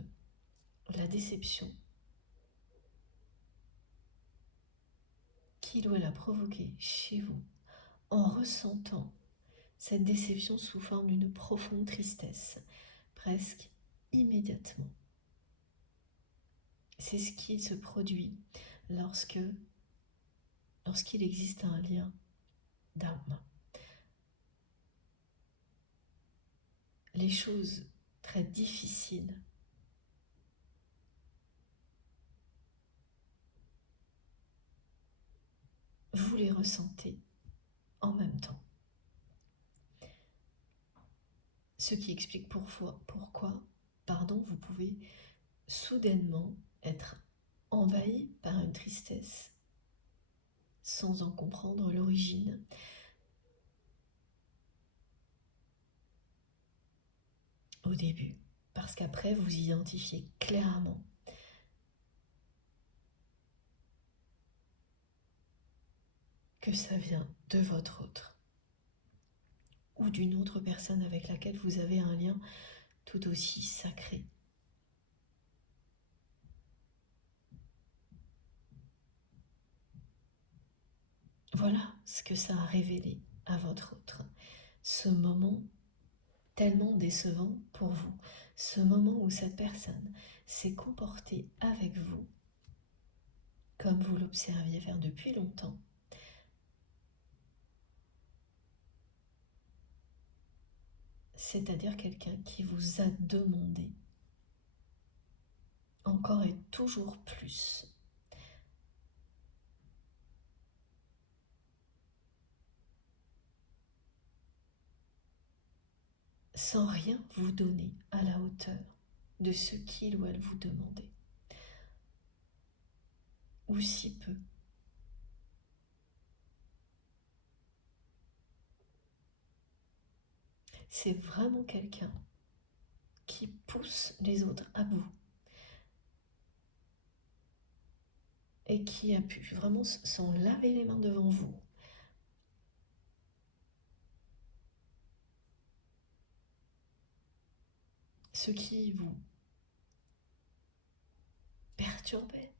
la déception qu'il ou elle a provoquée chez vous, en ressentant cette déception sous forme d'une profonde tristesse, presque immédiatement. C'est ce qui se produit lorsqu'il existe un lien d'âme. Les choses très difficiles vous les ressentez en même temps. Ce qui explique pourquoi, vous pouvez soudainement être envahi par une tristesse sans en comprendre l'origine. Au début, parce qu'après vous identifiez clairement que ça vient de votre autre ou d'une autre personne avec laquelle vous avez un lien tout aussi sacré. Voilà ce que ça a révélé à votre autre. Ce moment tellement décevant pour vous, ce moment où cette personne s'est comportée avec vous comme vous l'observiez faire depuis longtemps. C'est-à-dire quelqu'un qui vous a demandé encore et toujours plus. sans rien vous donner à la hauteur de ce qu'il ou elle vous demandait, ou si peu. C'est vraiment quelqu'un qui pousse les autres à bout et qui a pu vraiment s'en laver les mains devant vous. Ce qui vous perturbait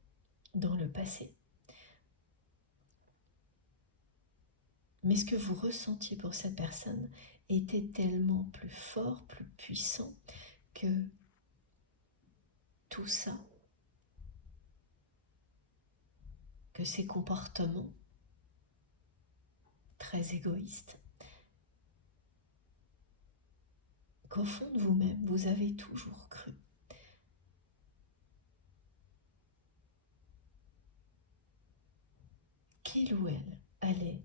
dans le passé. Mais ce que vous ressentiez pour cette personne était tellement plus fort, plus puissant que tout ça, que ces comportements très égoïstes, qu'au fond de vous-même, vous avez toujours cru qu'il ou elle allait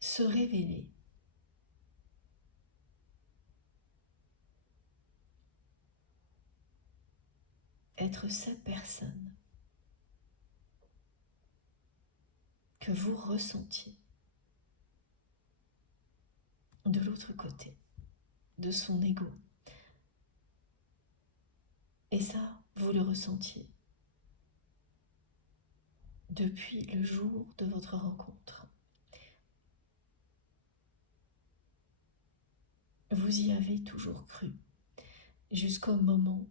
se révéler être cette personne que vous ressentiez de l'autre côté de son ego. Et ça, vous le ressentiez depuis le jour de votre rencontre. Vous y avez toujours cru, jusqu'au moment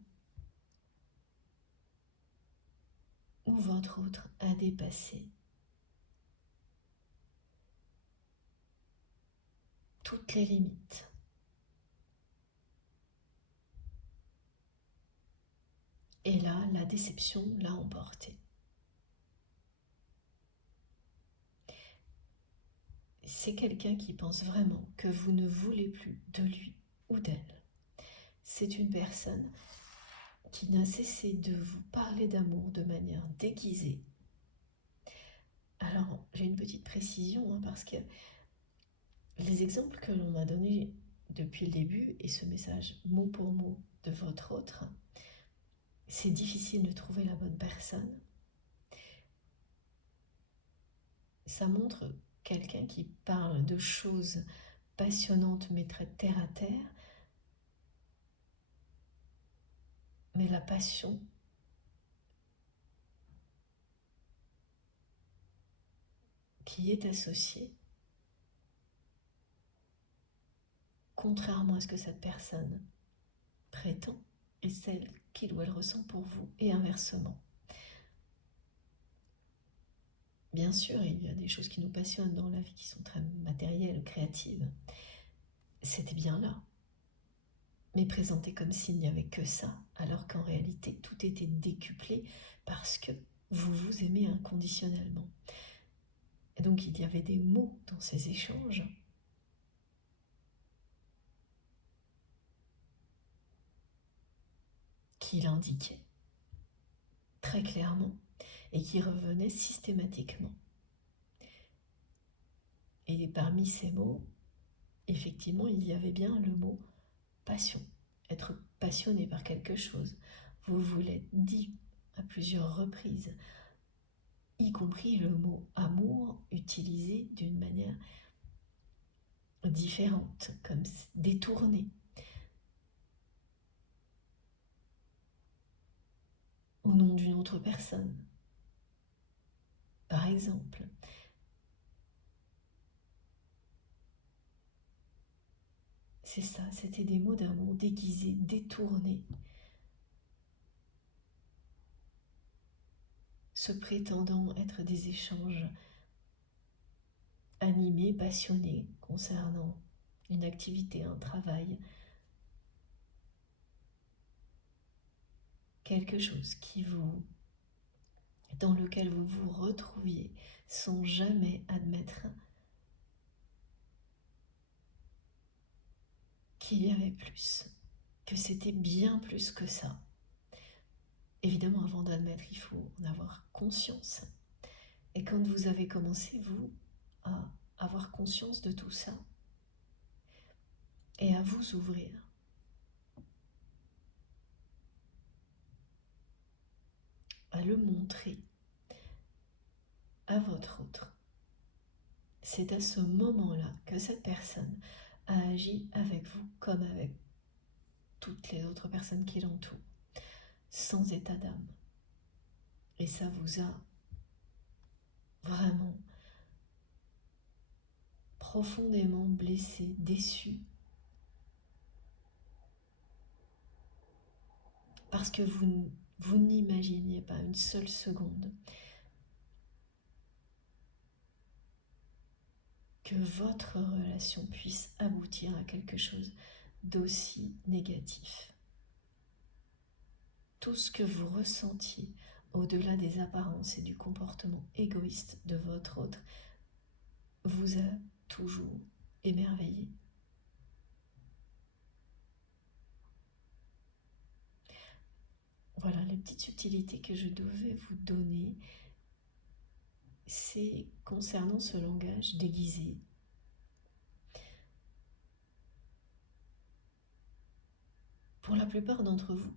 où votre autre a dépassé toutes les limites. Et là, la déception l'a emporté. C'est quelqu'un qui pense vraiment que vous ne voulez plus de lui ou d'elle. C'est une personne qui n'a cessé de vous parler d'amour de manière déguisée. Alors, j'ai une petite précision, parce que les exemples que l'on m'a donnés depuis le début et ce message mot pour mot de votre autre, c'est difficile de trouver la bonne personne. Ça montre quelqu'un qui parle de choses passionnantes mais très terre à terre. Mais la passion qui est associée, contrairement à ce que cette personne prétend, est celle qu'il ou elle ressent pour vous, et inversement. Bien sûr, il y a des choses qui nous passionnent dans la vie, qui sont très matérielles, créatives. C'était bien là, mais présenté comme s'il n'y avait que ça, alors qu'en réalité, tout était décuplé parce que vous vous aimez inconditionnellement. Et donc, il y avait des mots dans ces échanges qui l'indiquaient très clairement et qui revenaient systématiquement. Et parmi ces mots, effectivement, il y avait bien le mot passion, être passionné par quelque chose. Vous vous l'êtes dit à plusieurs reprises, y compris le mot amour utilisé d'une manière différente, comme détournée. Au nom d'une autre personne, par exemple. C'est ça, c'était des mots d'amour déguisés, détournés, se prétendant être des échanges animés, passionnés concernant une activité, un travail, quelque chose dans lequel vous vous retrouviez sans jamais admettre qu'il y avait plus, que c'était bien plus que ça. Évidemment, avant d'admettre, il faut en avoir conscience. Et quand vous avez commencé, vous, à avoir conscience de tout ça, et à vous ouvrir à le montrer à votre autre. C'est à ce moment-là que cette personne a agi avec vous comme avec toutes les autres personnes qui l'entourent, sans état d'âme. Et ça vous a vraiment profondément blessé, déçu, parce que vous n'imaginiez pas une seule seconde que votre relation puisse aboutir à quelque chose d'aussi négatif. Tout ce que vous ressentiez au-delà des apparences et du comportement égoïste de votre autre vous a toujours émerveillé. Voilà les petites subtilités que je devais vous donner. C'est concernant ce langage déguisé. Pour la plupart d'entre vous,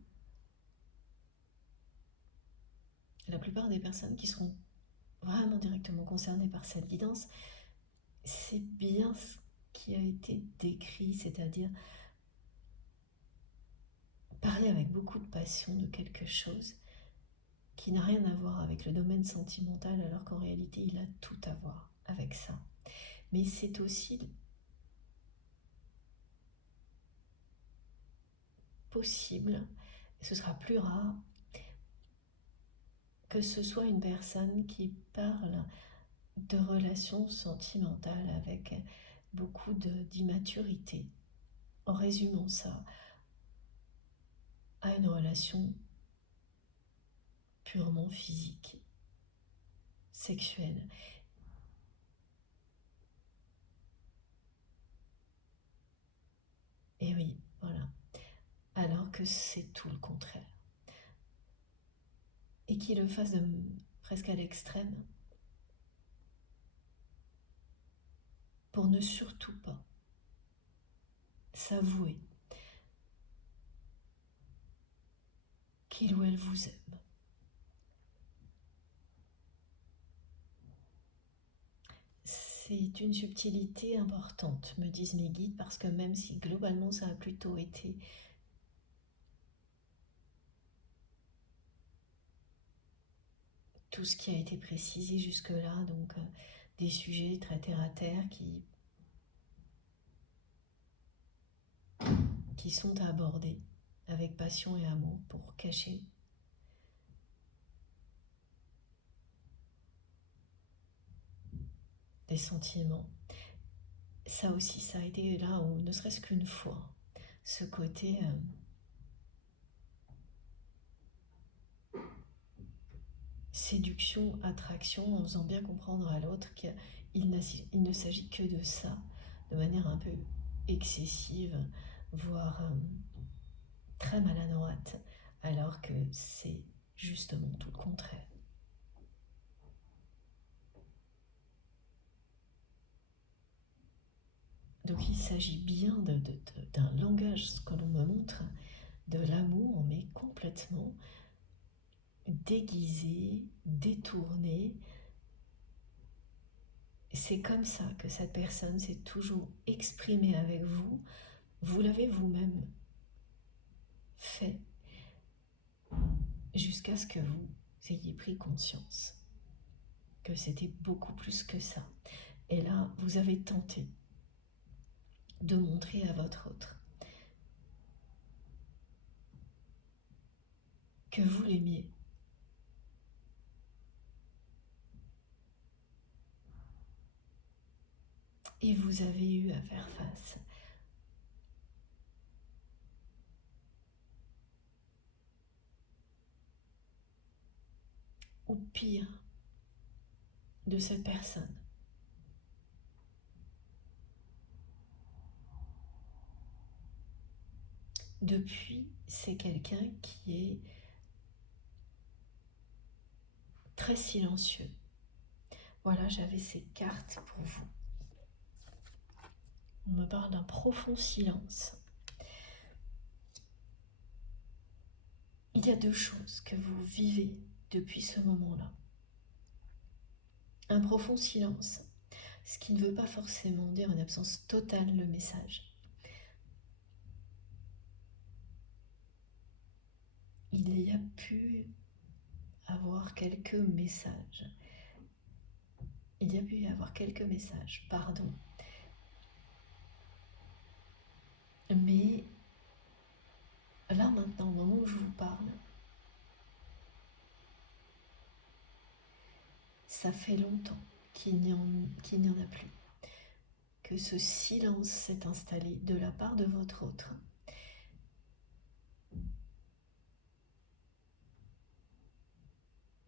la plupart des personnes qui seront vraiment directement concernées par cette guidance, c'est bien ce qui a été décrit, c'est-à-dire parler avec beaucoup de passion de quelque chose qui n'a rien à voir avec le domaine sentimental, alors qu'en réalité, il a tout à voir avec ça. Mais c'est aussi possible, et ce sera plus rare, que ce soit une personne qui parle de relations sentimentales avec beaucoup d'immaturité, en résumant ça à une relation purement physique, sexuelle. Et oui, voilà. Alors que c'est tout le contraire. Et qu'il le fasse presque à l'extrême, pour ne surtout pas s'avouer qu'il ou elle vous aime. C'est une subtilité importante, me disent mes guides, parce que même si globalement ça a plutôt été tout ce qui a été précisé jusque-là, donc des sujets très terre à terre qui sont à aborder avec passion et amour pour cacher des sentiments. Ça aussi, ça a été là où, ne serait-ce qu'une fois, ce côté séduction, attraction, en faisant bien comprendre à l'autre qu'il ne s'agit que de ça, de manière un peu excessive, voire très maladroite, alors que c'est justement tout le contraire. Donc il s'agit bien d'un langage, ce que l'on me montre, de l'amour, mais complètement déguisé, détourné. C'est comme ça que cette personne s'est toujours exprimée avec vous. Vous l'avez vous-même fait jusqu'à ce que vous ayez pris conscience que c'était beaucoup plus que ça. Et là, vous avez tenté de montrer à votre autre que vous l'aimiez. Et vous avez eu à faire face au pire de cette personne. Depuis, c'est quelqu'un qui est très silencieux. Voilà, j'avais ces cartes pour vous. On me parle d'un profond silence. Il y a deux choses que vous vivez depuis ce moment-là. Un profond silence, ce qui ne veut pas forcément dire une absence totale de message. Il y a pu avoir quelques messages. Il y a pu y avoir quelques messages, pardon. Mais là maintenant, au moment où je vous parle, ça fait longtemps qu'il n'y en a plus. Que ce silence s'est installé de la part de votre autre.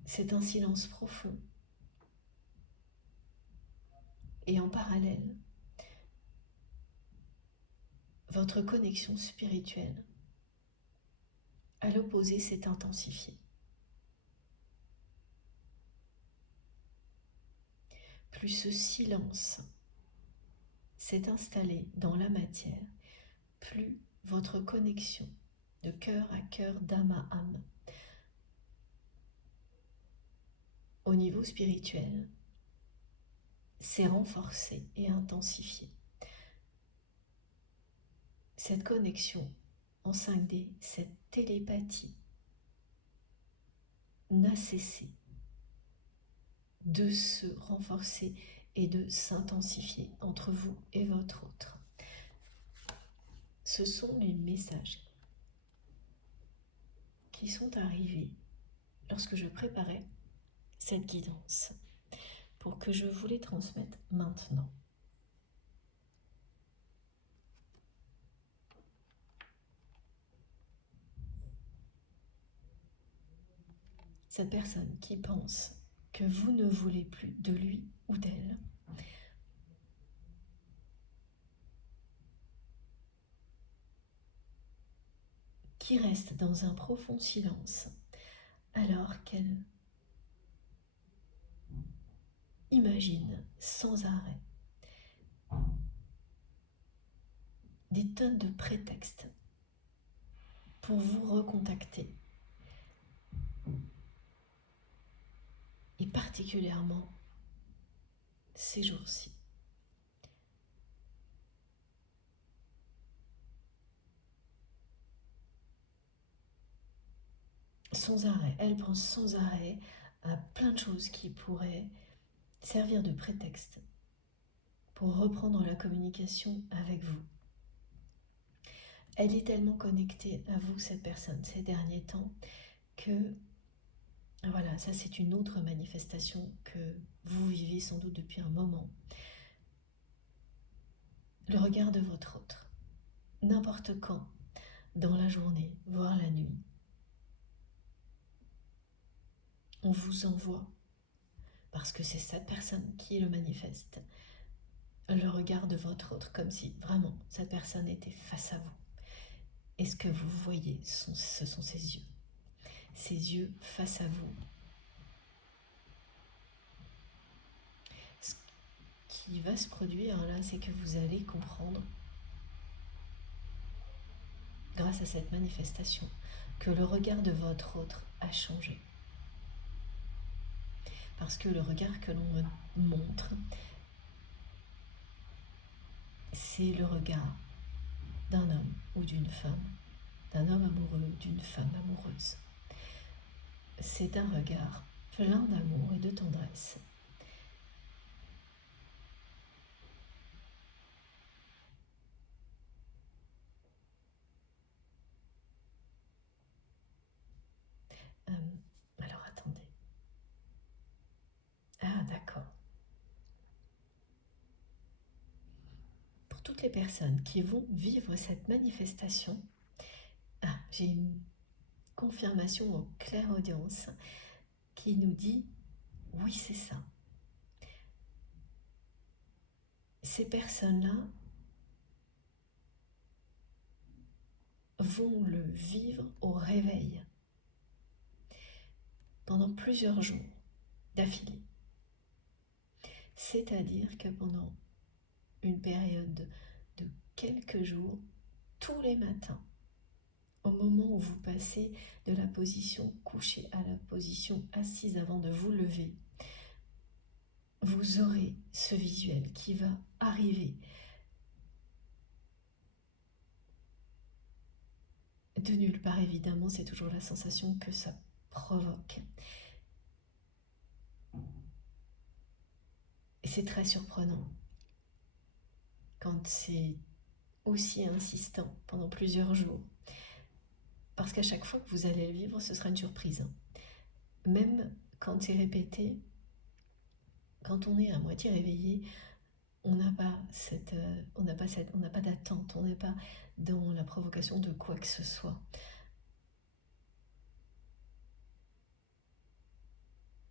C'est un silence profond. Et en parallèle, votre connexion spirituelle, à l'opposé, s'est intensifiée. Plus ce silence s'est installé dans la matière, plus votre connexion de cœur à cœur, d'âme à âme, au niveau spirituel, s'est renforcée et intensifiée. Cette connexion en 5D, cette télépathie, n'a cessé de se renforcer et de s'intensifier entre vous et votre autre. Ce sont les messages qui sont arrivés lorsque je préparais cette guidance pour que je vous les transmette maintenant. Cette personne qui pense que vous ne voulez plus de lui ou d'elle, qui reste dans un profond silence alors qu'elle imagine sans arrêt des tonnes de prétextes pour vous recontacter, et particulièrement ces jours-ci. Sans arrêt, elle pense sans arrêt à plein de choses qui pourraient servir de prétexte pour reprendre la communication avec vous. Elle est tellement connectée à vous, cette personne, ces derniers temps, que voilà, ça c'est une autre manifestation que vous vivez sans doute depuis un moment. Le regard de votre autre, n'importe quand, dans la journée, voire la nuit, on vous envoie, parce que c'est cette personne qui le manifeste, le regard de votre autre, comme si vraiment cette personne était face à vous. Et ce que vous voyez, ce sont ses yeux. Ses yeux face à vous. Ce qui va se produire là, c'est que vous allez comprendre, grâce à cette manifestation, que le regard de votre autre a changé. Parce que le regard que l'on montre, c'est le regard d'un homme ou d'une femme, d'un homme amoureux ou d'une femme amoureuse. C'est un regard plein d'amour et de tendresse. Alors attendez. Ah d'accord. Pour toutes les personnes qui vont vivre cette manifestation, j'ai une confirmation en clairaudience qui nous dit oui, c'est ça. Ces personnes-là vont le vivre au réveil pendant plusieurs jours d'affilée. C'est-à-dire que pendant une période quelques jours, tous les matins, au moment où vous passez de la position couchée à la position assise avant de vous lever, vous aurez ce visuel qui va arriver de nulle part. Évidemment, c'est toujours la sensation que ça provoque. Et c'est très surprenant quand c'est aussi insistant pendant plusieurs jours. Parce qu'à chaque fois que vous allez le vivre, ce sera une surprise. Même quand c'est répété, quand on est à moitié réveillé, on n'a pas d'attente, on n'est pas dans la provocation de quoi que ce soit.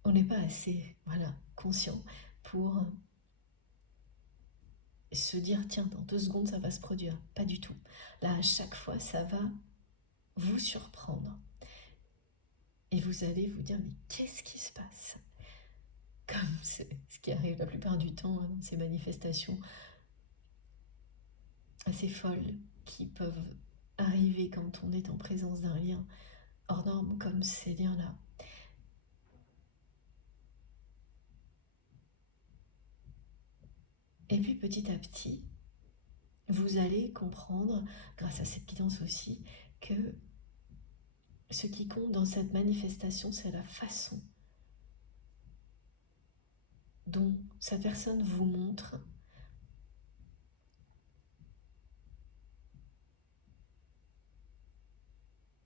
On n'est pas assez, conscient pour se dire tiens, dans 2 secondes ça va se produire. Pas du tout. Là, à chaque fois, ça va vous surprendre. Et vous allez vous dire mais qu'est-ce qui se passe? Comme c'est ce qui arrive la plupart du temps dans ces manifestations assez folles qui peuvent arriver quand on est en présence d'un lien hors norme comme ces liens-là. Et puis petit à petit, vous allez comprendre, grâce à cette guidance aussi, que ce qui compte dans cette manifestation, c'est la façon dont sa personne vous montre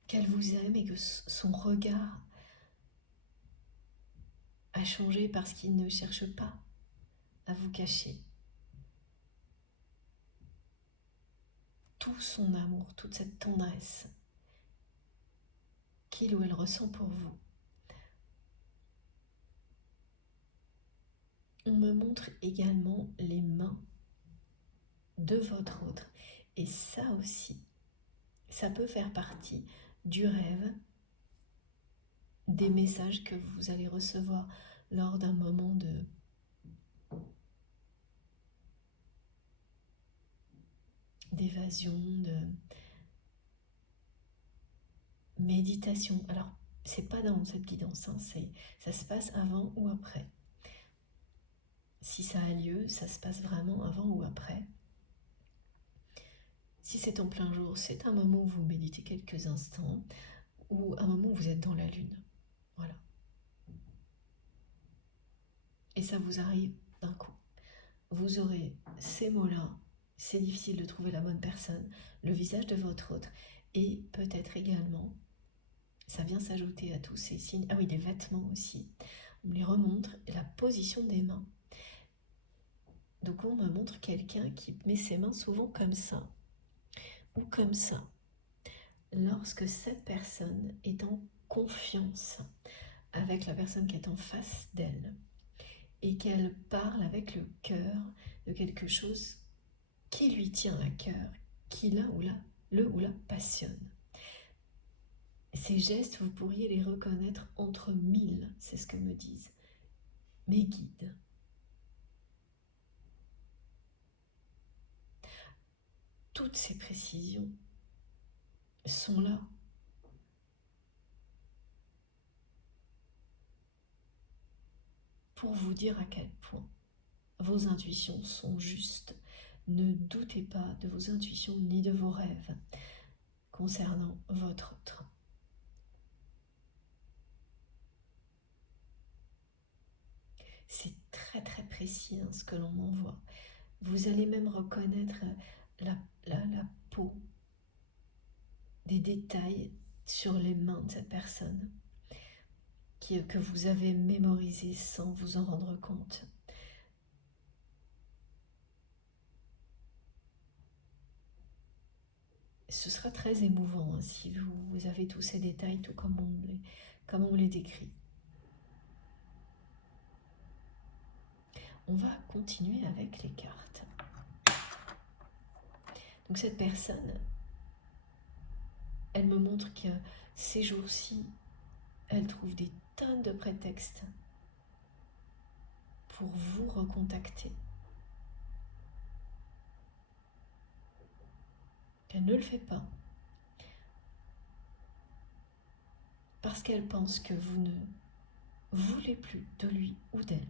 qu'elle vous aime et que son regard a changé parce qu'il ne cherche pas à vous cacher tout son amour, toute cette tendresse qu'il ou elle ressent pour vous. On me montre également les mains de votre autre. Et ça aussi, ça peut faire partie du rêve, des messages que vous allez recevoir lors d'un moment d'évasion, de méditation. Alors, c'est pas dans cette guidance, ça se passe avant ou après. Si ça a lieu, ça se passe vraiment avant ou après. Si c'est en plein jour, c'est un moment où vous méditez quelques instants ou un moment où vous êtes dans la lune. Voilà. Et ça vous arrive d'un coup. Vous aurez ces mots-là, c'est difficile de trouver la bonne personne, le visage de votre autre, et peut-être également, ça vient s'ajouter à tous ces signes, ah oui, les vêtements aussi, on les remontre, et la position des mains. Donc on me montre quelqu'un qui met ses mains souvent comme ça, ou comme ça, lorsque cette personne est en confiance avec la personne qui est en face d'elle, et qu'elle parle avec le cœur de quelque chose qui lui tient à cœur, qui le ou la passionne. Ces gestes, vous pourriez les reconnaître entre 1000, c'est ce que me disent mes guides. Toutes ces précisions sont là pour vous dire à quel point vos intuitions sont justes. Ne doutez pas de vos intuitions ni de vos rêves concernant votre autre. C'est très très précis ce que l'on m'envoie. Vous allez même reconnaître la peau, des détails sur les mains de cette personne que vous avez mémorisé sans vous en rendre compte. Ce sera très émouvant si vous avez tous ces détails, tout comme on les décrit. On va continuer avec les cartes. Donc cette personne, elle me montre que ces jours-ci, elle trouve des tonnes de prétextes pour vous recontacter. qu'elle ne le fait pas parce qu'elle pense que vous ne voulez plus de lui ou d'elle.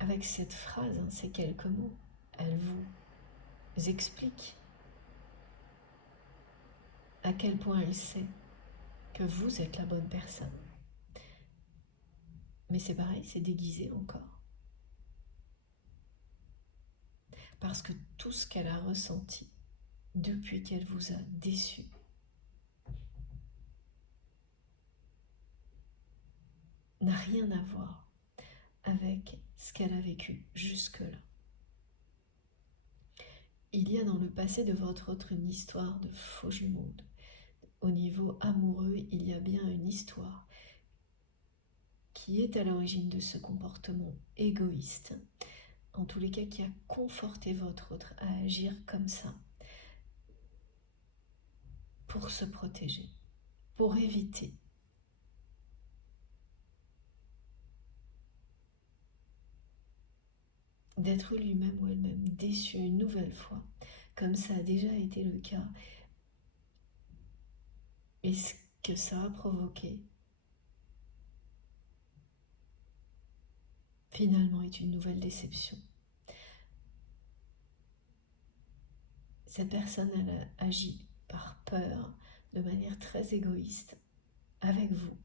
Avec cette phrase, ces quelques mots, elle vous explique à quel point elle sait que vous êtes la bonne personne. Mais c'est pareil, c'est déguisé encore. Parce que tout ce qu'elle a ressenti depuis qu'elle vous a déçu n'a rien à voir avec ce qu'elle a vécu jusque-là. Il y a dans le passé de votre autre une histoire de faux jumeaux. Au niveau amoureux, il y a bien une histoire qui est à l'origine de ce comportement égoïste, en tous les cas qui a conforté votre autre à agir comme ça, pour se protéger, pour éviter d'être lui-même ou elle-même déçu une nouvelle fois, comme ça a déjà été le cas. Et ce que ça a provoqué, finalement, est une nouvelle déception. Cette personne, elle a agi par peur, de manière très égoïste, avec vous.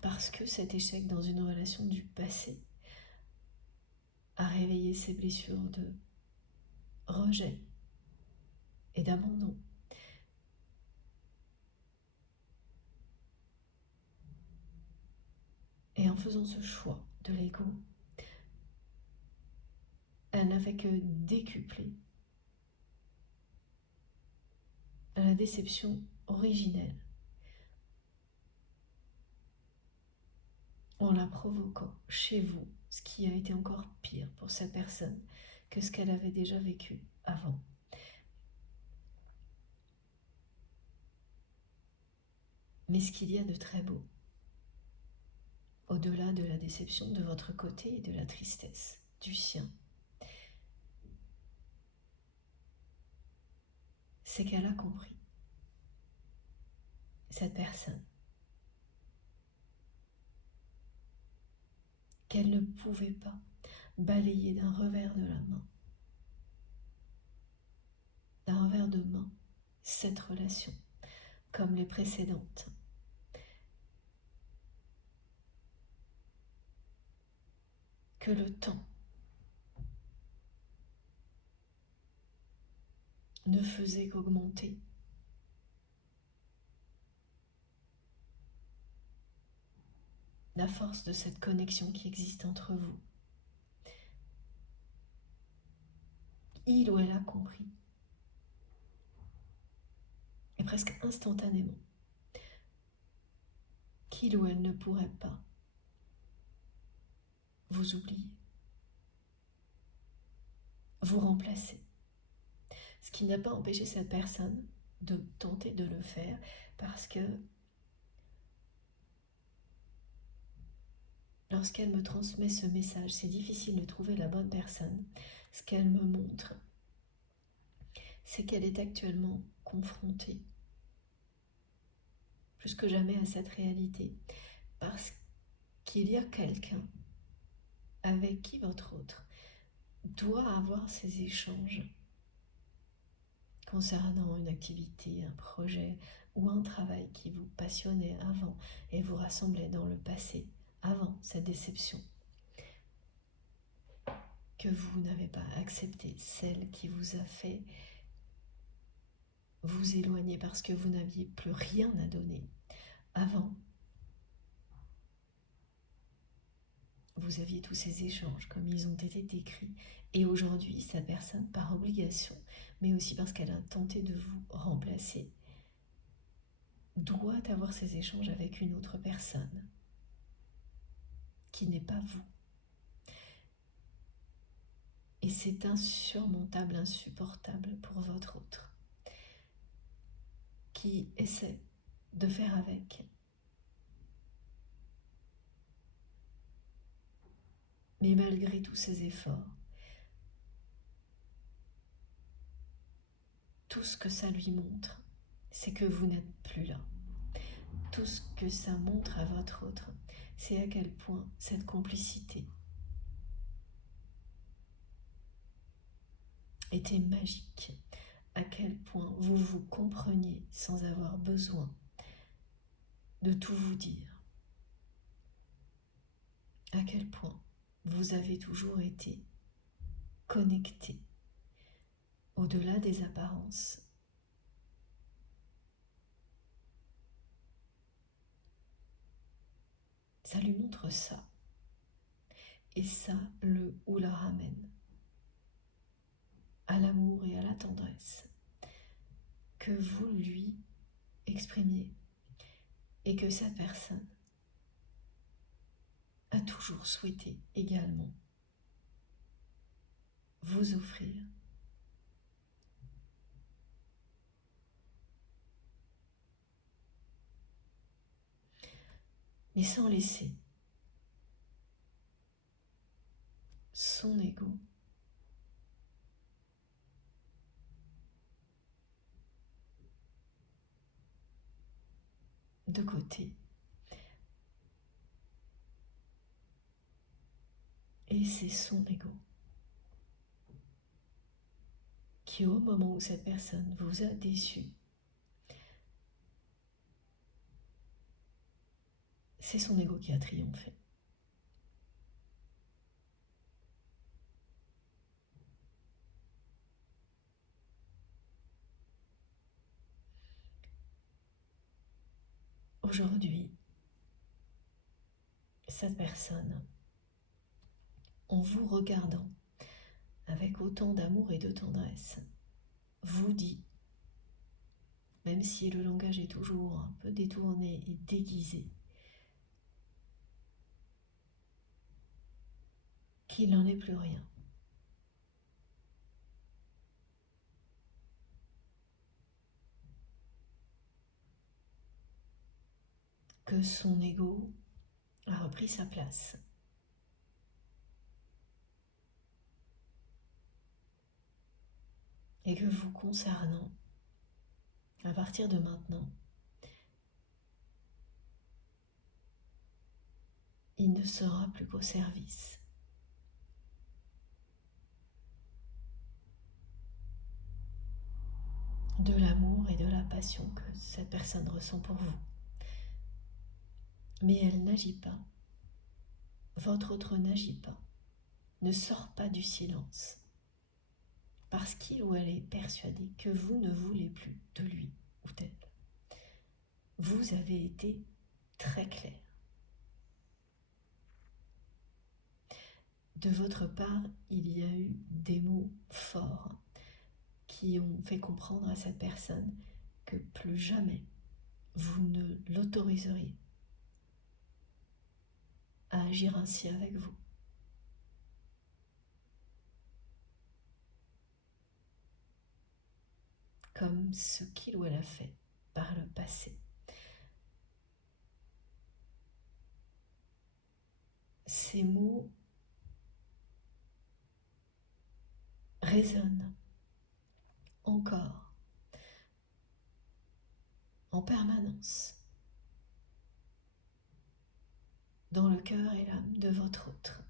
Parce que cet échec dans une relation du passé a réveillé ses blessures de rejet et d'abandon. Et en faisant ce choix de l'ego, elle n'a fait que décupler la déception originelle en la provoquant chez vous, ce qui a été encore pire pour cette personne que ce qu'elle avait déjà vécu avant. Mais ce qu'il y a de très beau, au-delà de la déception de votre côté et de la tristesse du sien, c'est qu'elle a compris, cette personne, qu'elle ne pouvait pas balayer d'un revers de la main, d'un revers de main, cette relation, comme les précédentes. Que le temps ne faisait qu'augmenter la force de cette connexion qui existe entre vous. Il ou elle a compris, et presque instantanément, qu'il ou elle ne pourrait pas vous oublier, vous remplacer. Ce qui n'a pas empêché cette personne de tenter de le faire, parce que lorsqu'elle me transmet ce message, c'est difficile de trouver la bonne personne. Ce qu'elle me montre, c'est qu'elle est actuellement confrontée plus que jamais à cette réalité, parce qu'il y a quelqu'un avec qui votre autre doit avoir ces échanges concernant une activité, un projet ou un travail qui vous passionnait avant et vous rassemblait dans le passé, avant cette déception, que vous n'avez pas accepté, celle qui vous a fait vous éloigner parce que vous n'aviez plus rien à donner. Avant, vous aviez tous ces échanges comme ils ont été décrits, et aujourd'hui, cette personne, par obligation, mais aussi parce qu'elle a tenté de vous remplacer, doit avoir ces échanges avec une autre personne qui n'est pas vous. Et c'est insurmontable, insupportable pour votre autre, qui essaie de faire avec, Mais malgré tous ces efforts, tout ce que ça lui montre, c'est que vous n'êtes plus là. Tout ce que ça montre à votre autre, c'est à quel point cette complicité était magique, à quel point vous vous compreniez sans avoir besoin de tout vous dire, à quel point vous avez toujours été connectés au-delà des apparences. Ça lui montre ça, et ça le ou la ramène à l'amour et à la tendresse que vous lui exprimiez et que cette personne a toujours souhaité également vous offrir. Mais sans laisser son ego de côté. Et c'est son ego qui, au moment où cette personne vous a déçu, c'est son ego qui a triomphé. Aujourd'hui, cette personne, en vous regardant avec autant d'amour et de tendresse, vous dit, même si le langage est toujours un peu détourné et déguisé, qu'il n'en est plus rien. Que son ego a repris sa place. Et que vous concernant, à partir de maintenant, il ne sera plus qu'au service de l'amour et de la passion que cette personne ressent pour vous. Mais elle n'agit pas, votre autre n'agit pas, ne sort pas du silence, parce qu'il ou elle est persuadé que vous ne voulez plus de lui ou d'elle. Vous avez été très clair. De votre part, il y a eu des mots forts qui ont fait comprendre à cette personne que plus jamais vous ne l'autoriseriez à agir ainsi avec vous. Comme ce qu'il ou elle a fait par le passé. Ces mots résonnent encore en permanence dans le cœur et l'âme de votre autre.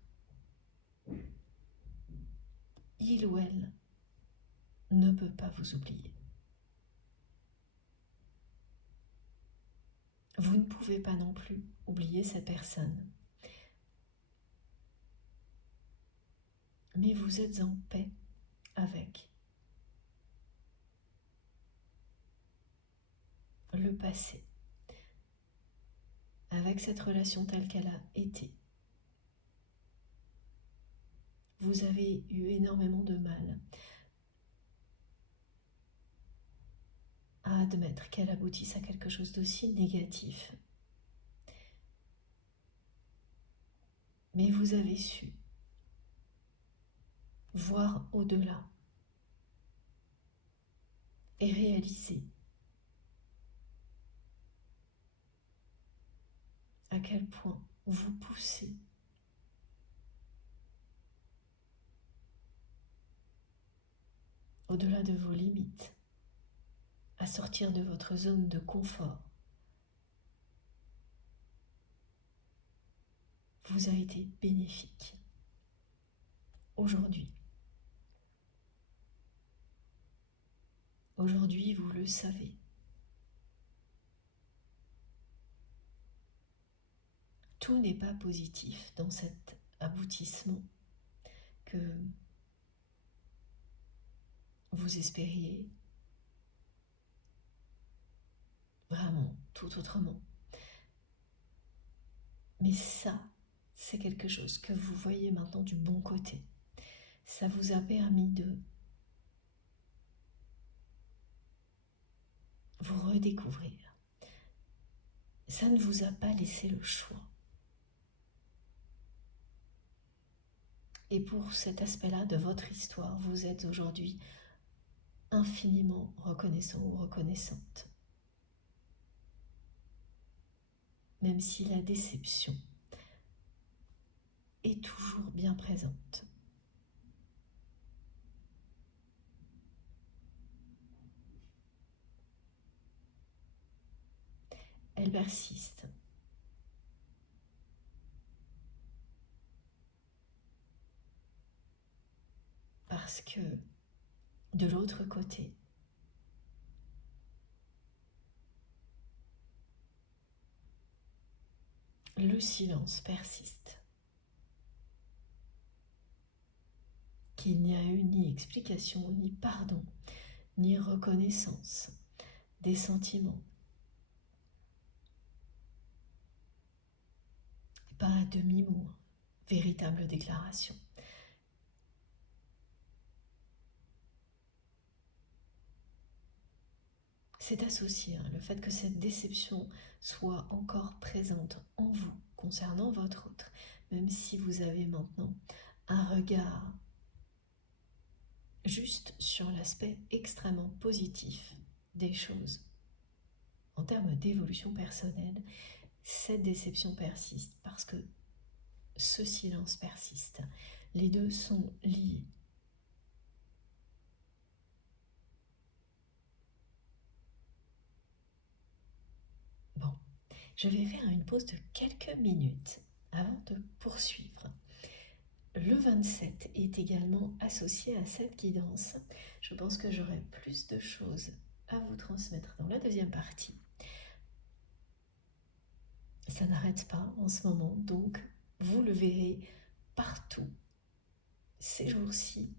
Il ou elle ne peut pas vous oublier. Vous ne pouvez pas non plus oublier cette personne. Mais vous êtes en paix avec le passé, avec cette relation telle qu'elle a été. Vous avez eu énormément de mal à admettre qu'elle aboutisse à quelque chose d'aussi négatif. Mais vous avez su voir au-delà et réaliser à quel point vous poussez au-delà de vos limites, à sortir de votre zone de confort, vous a été bénéfique. Aujourd'hui, vous le savez. Tout n'est pas positif dans cet aboutissement que vous espériez vraiment tout autrement. Mais ça, c'est quelque chose que vous voyez maintenant du bon côté. Ça vous a permis de vous redécouvrir. Ça ne vous a pas laissé le choix. Et pour cet aspect-là de votre histoire, vous êtes aujourd'hui infiniment reconnaissant ou reconnaissante. Même si la déception est toujours bien présente. Elle persiste. Parce que de l'autre côté, le silence persiste. Qu'il n'y a eu ni explication, ni pardon, ni reconnaissance des sentiments. Pas à demi-mot, véritable déclaration. C'est associé, le fait que cette déception soit encore présente en vous concernant votre autre, même si vous avez maintenant un regard juste sur l'aspect extrêmement positif des choses. En termes d'évolution personnelle, cette déception persiste parce que ce silence persiste. Les deux sont liés. Bon, je vais faire une pause de quelques minutes avant de poursuivre. Le 27 est également associé à cette guidance. Je pense que j'aurai plus de choses à vous transmettre dans la deuxième partie. Ça n'arrête pas en ce moment, donc vous le verrez partout ces jours-ci.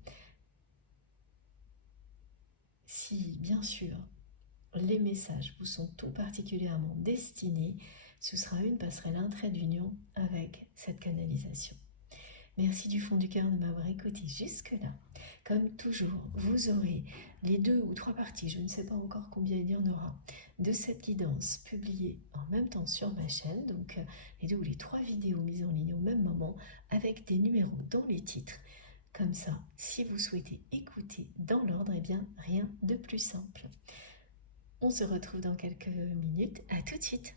Si, bien sûr, les messages vous sont tout particulièrement destinés, ce sera une passerelle, un trait d'union avec cette canalisation. Merci du fond du cœur de m'avoir écouté jusque-là. Comme toujours, vous aurez les 2 ou 3 parties, je ne sais pas encore combien il y en aura, de cette guidance publiée en même temps sur ma chaîne. Donc les 2 ou les 3 vidéos mises en ligne au même moment avec des numéros dans les titres. Comme ça, si vous souhaitez écouter dans l'ordre, eh bien rien de plus simple. On se retrouve dans quelques minutes. À tout de suite.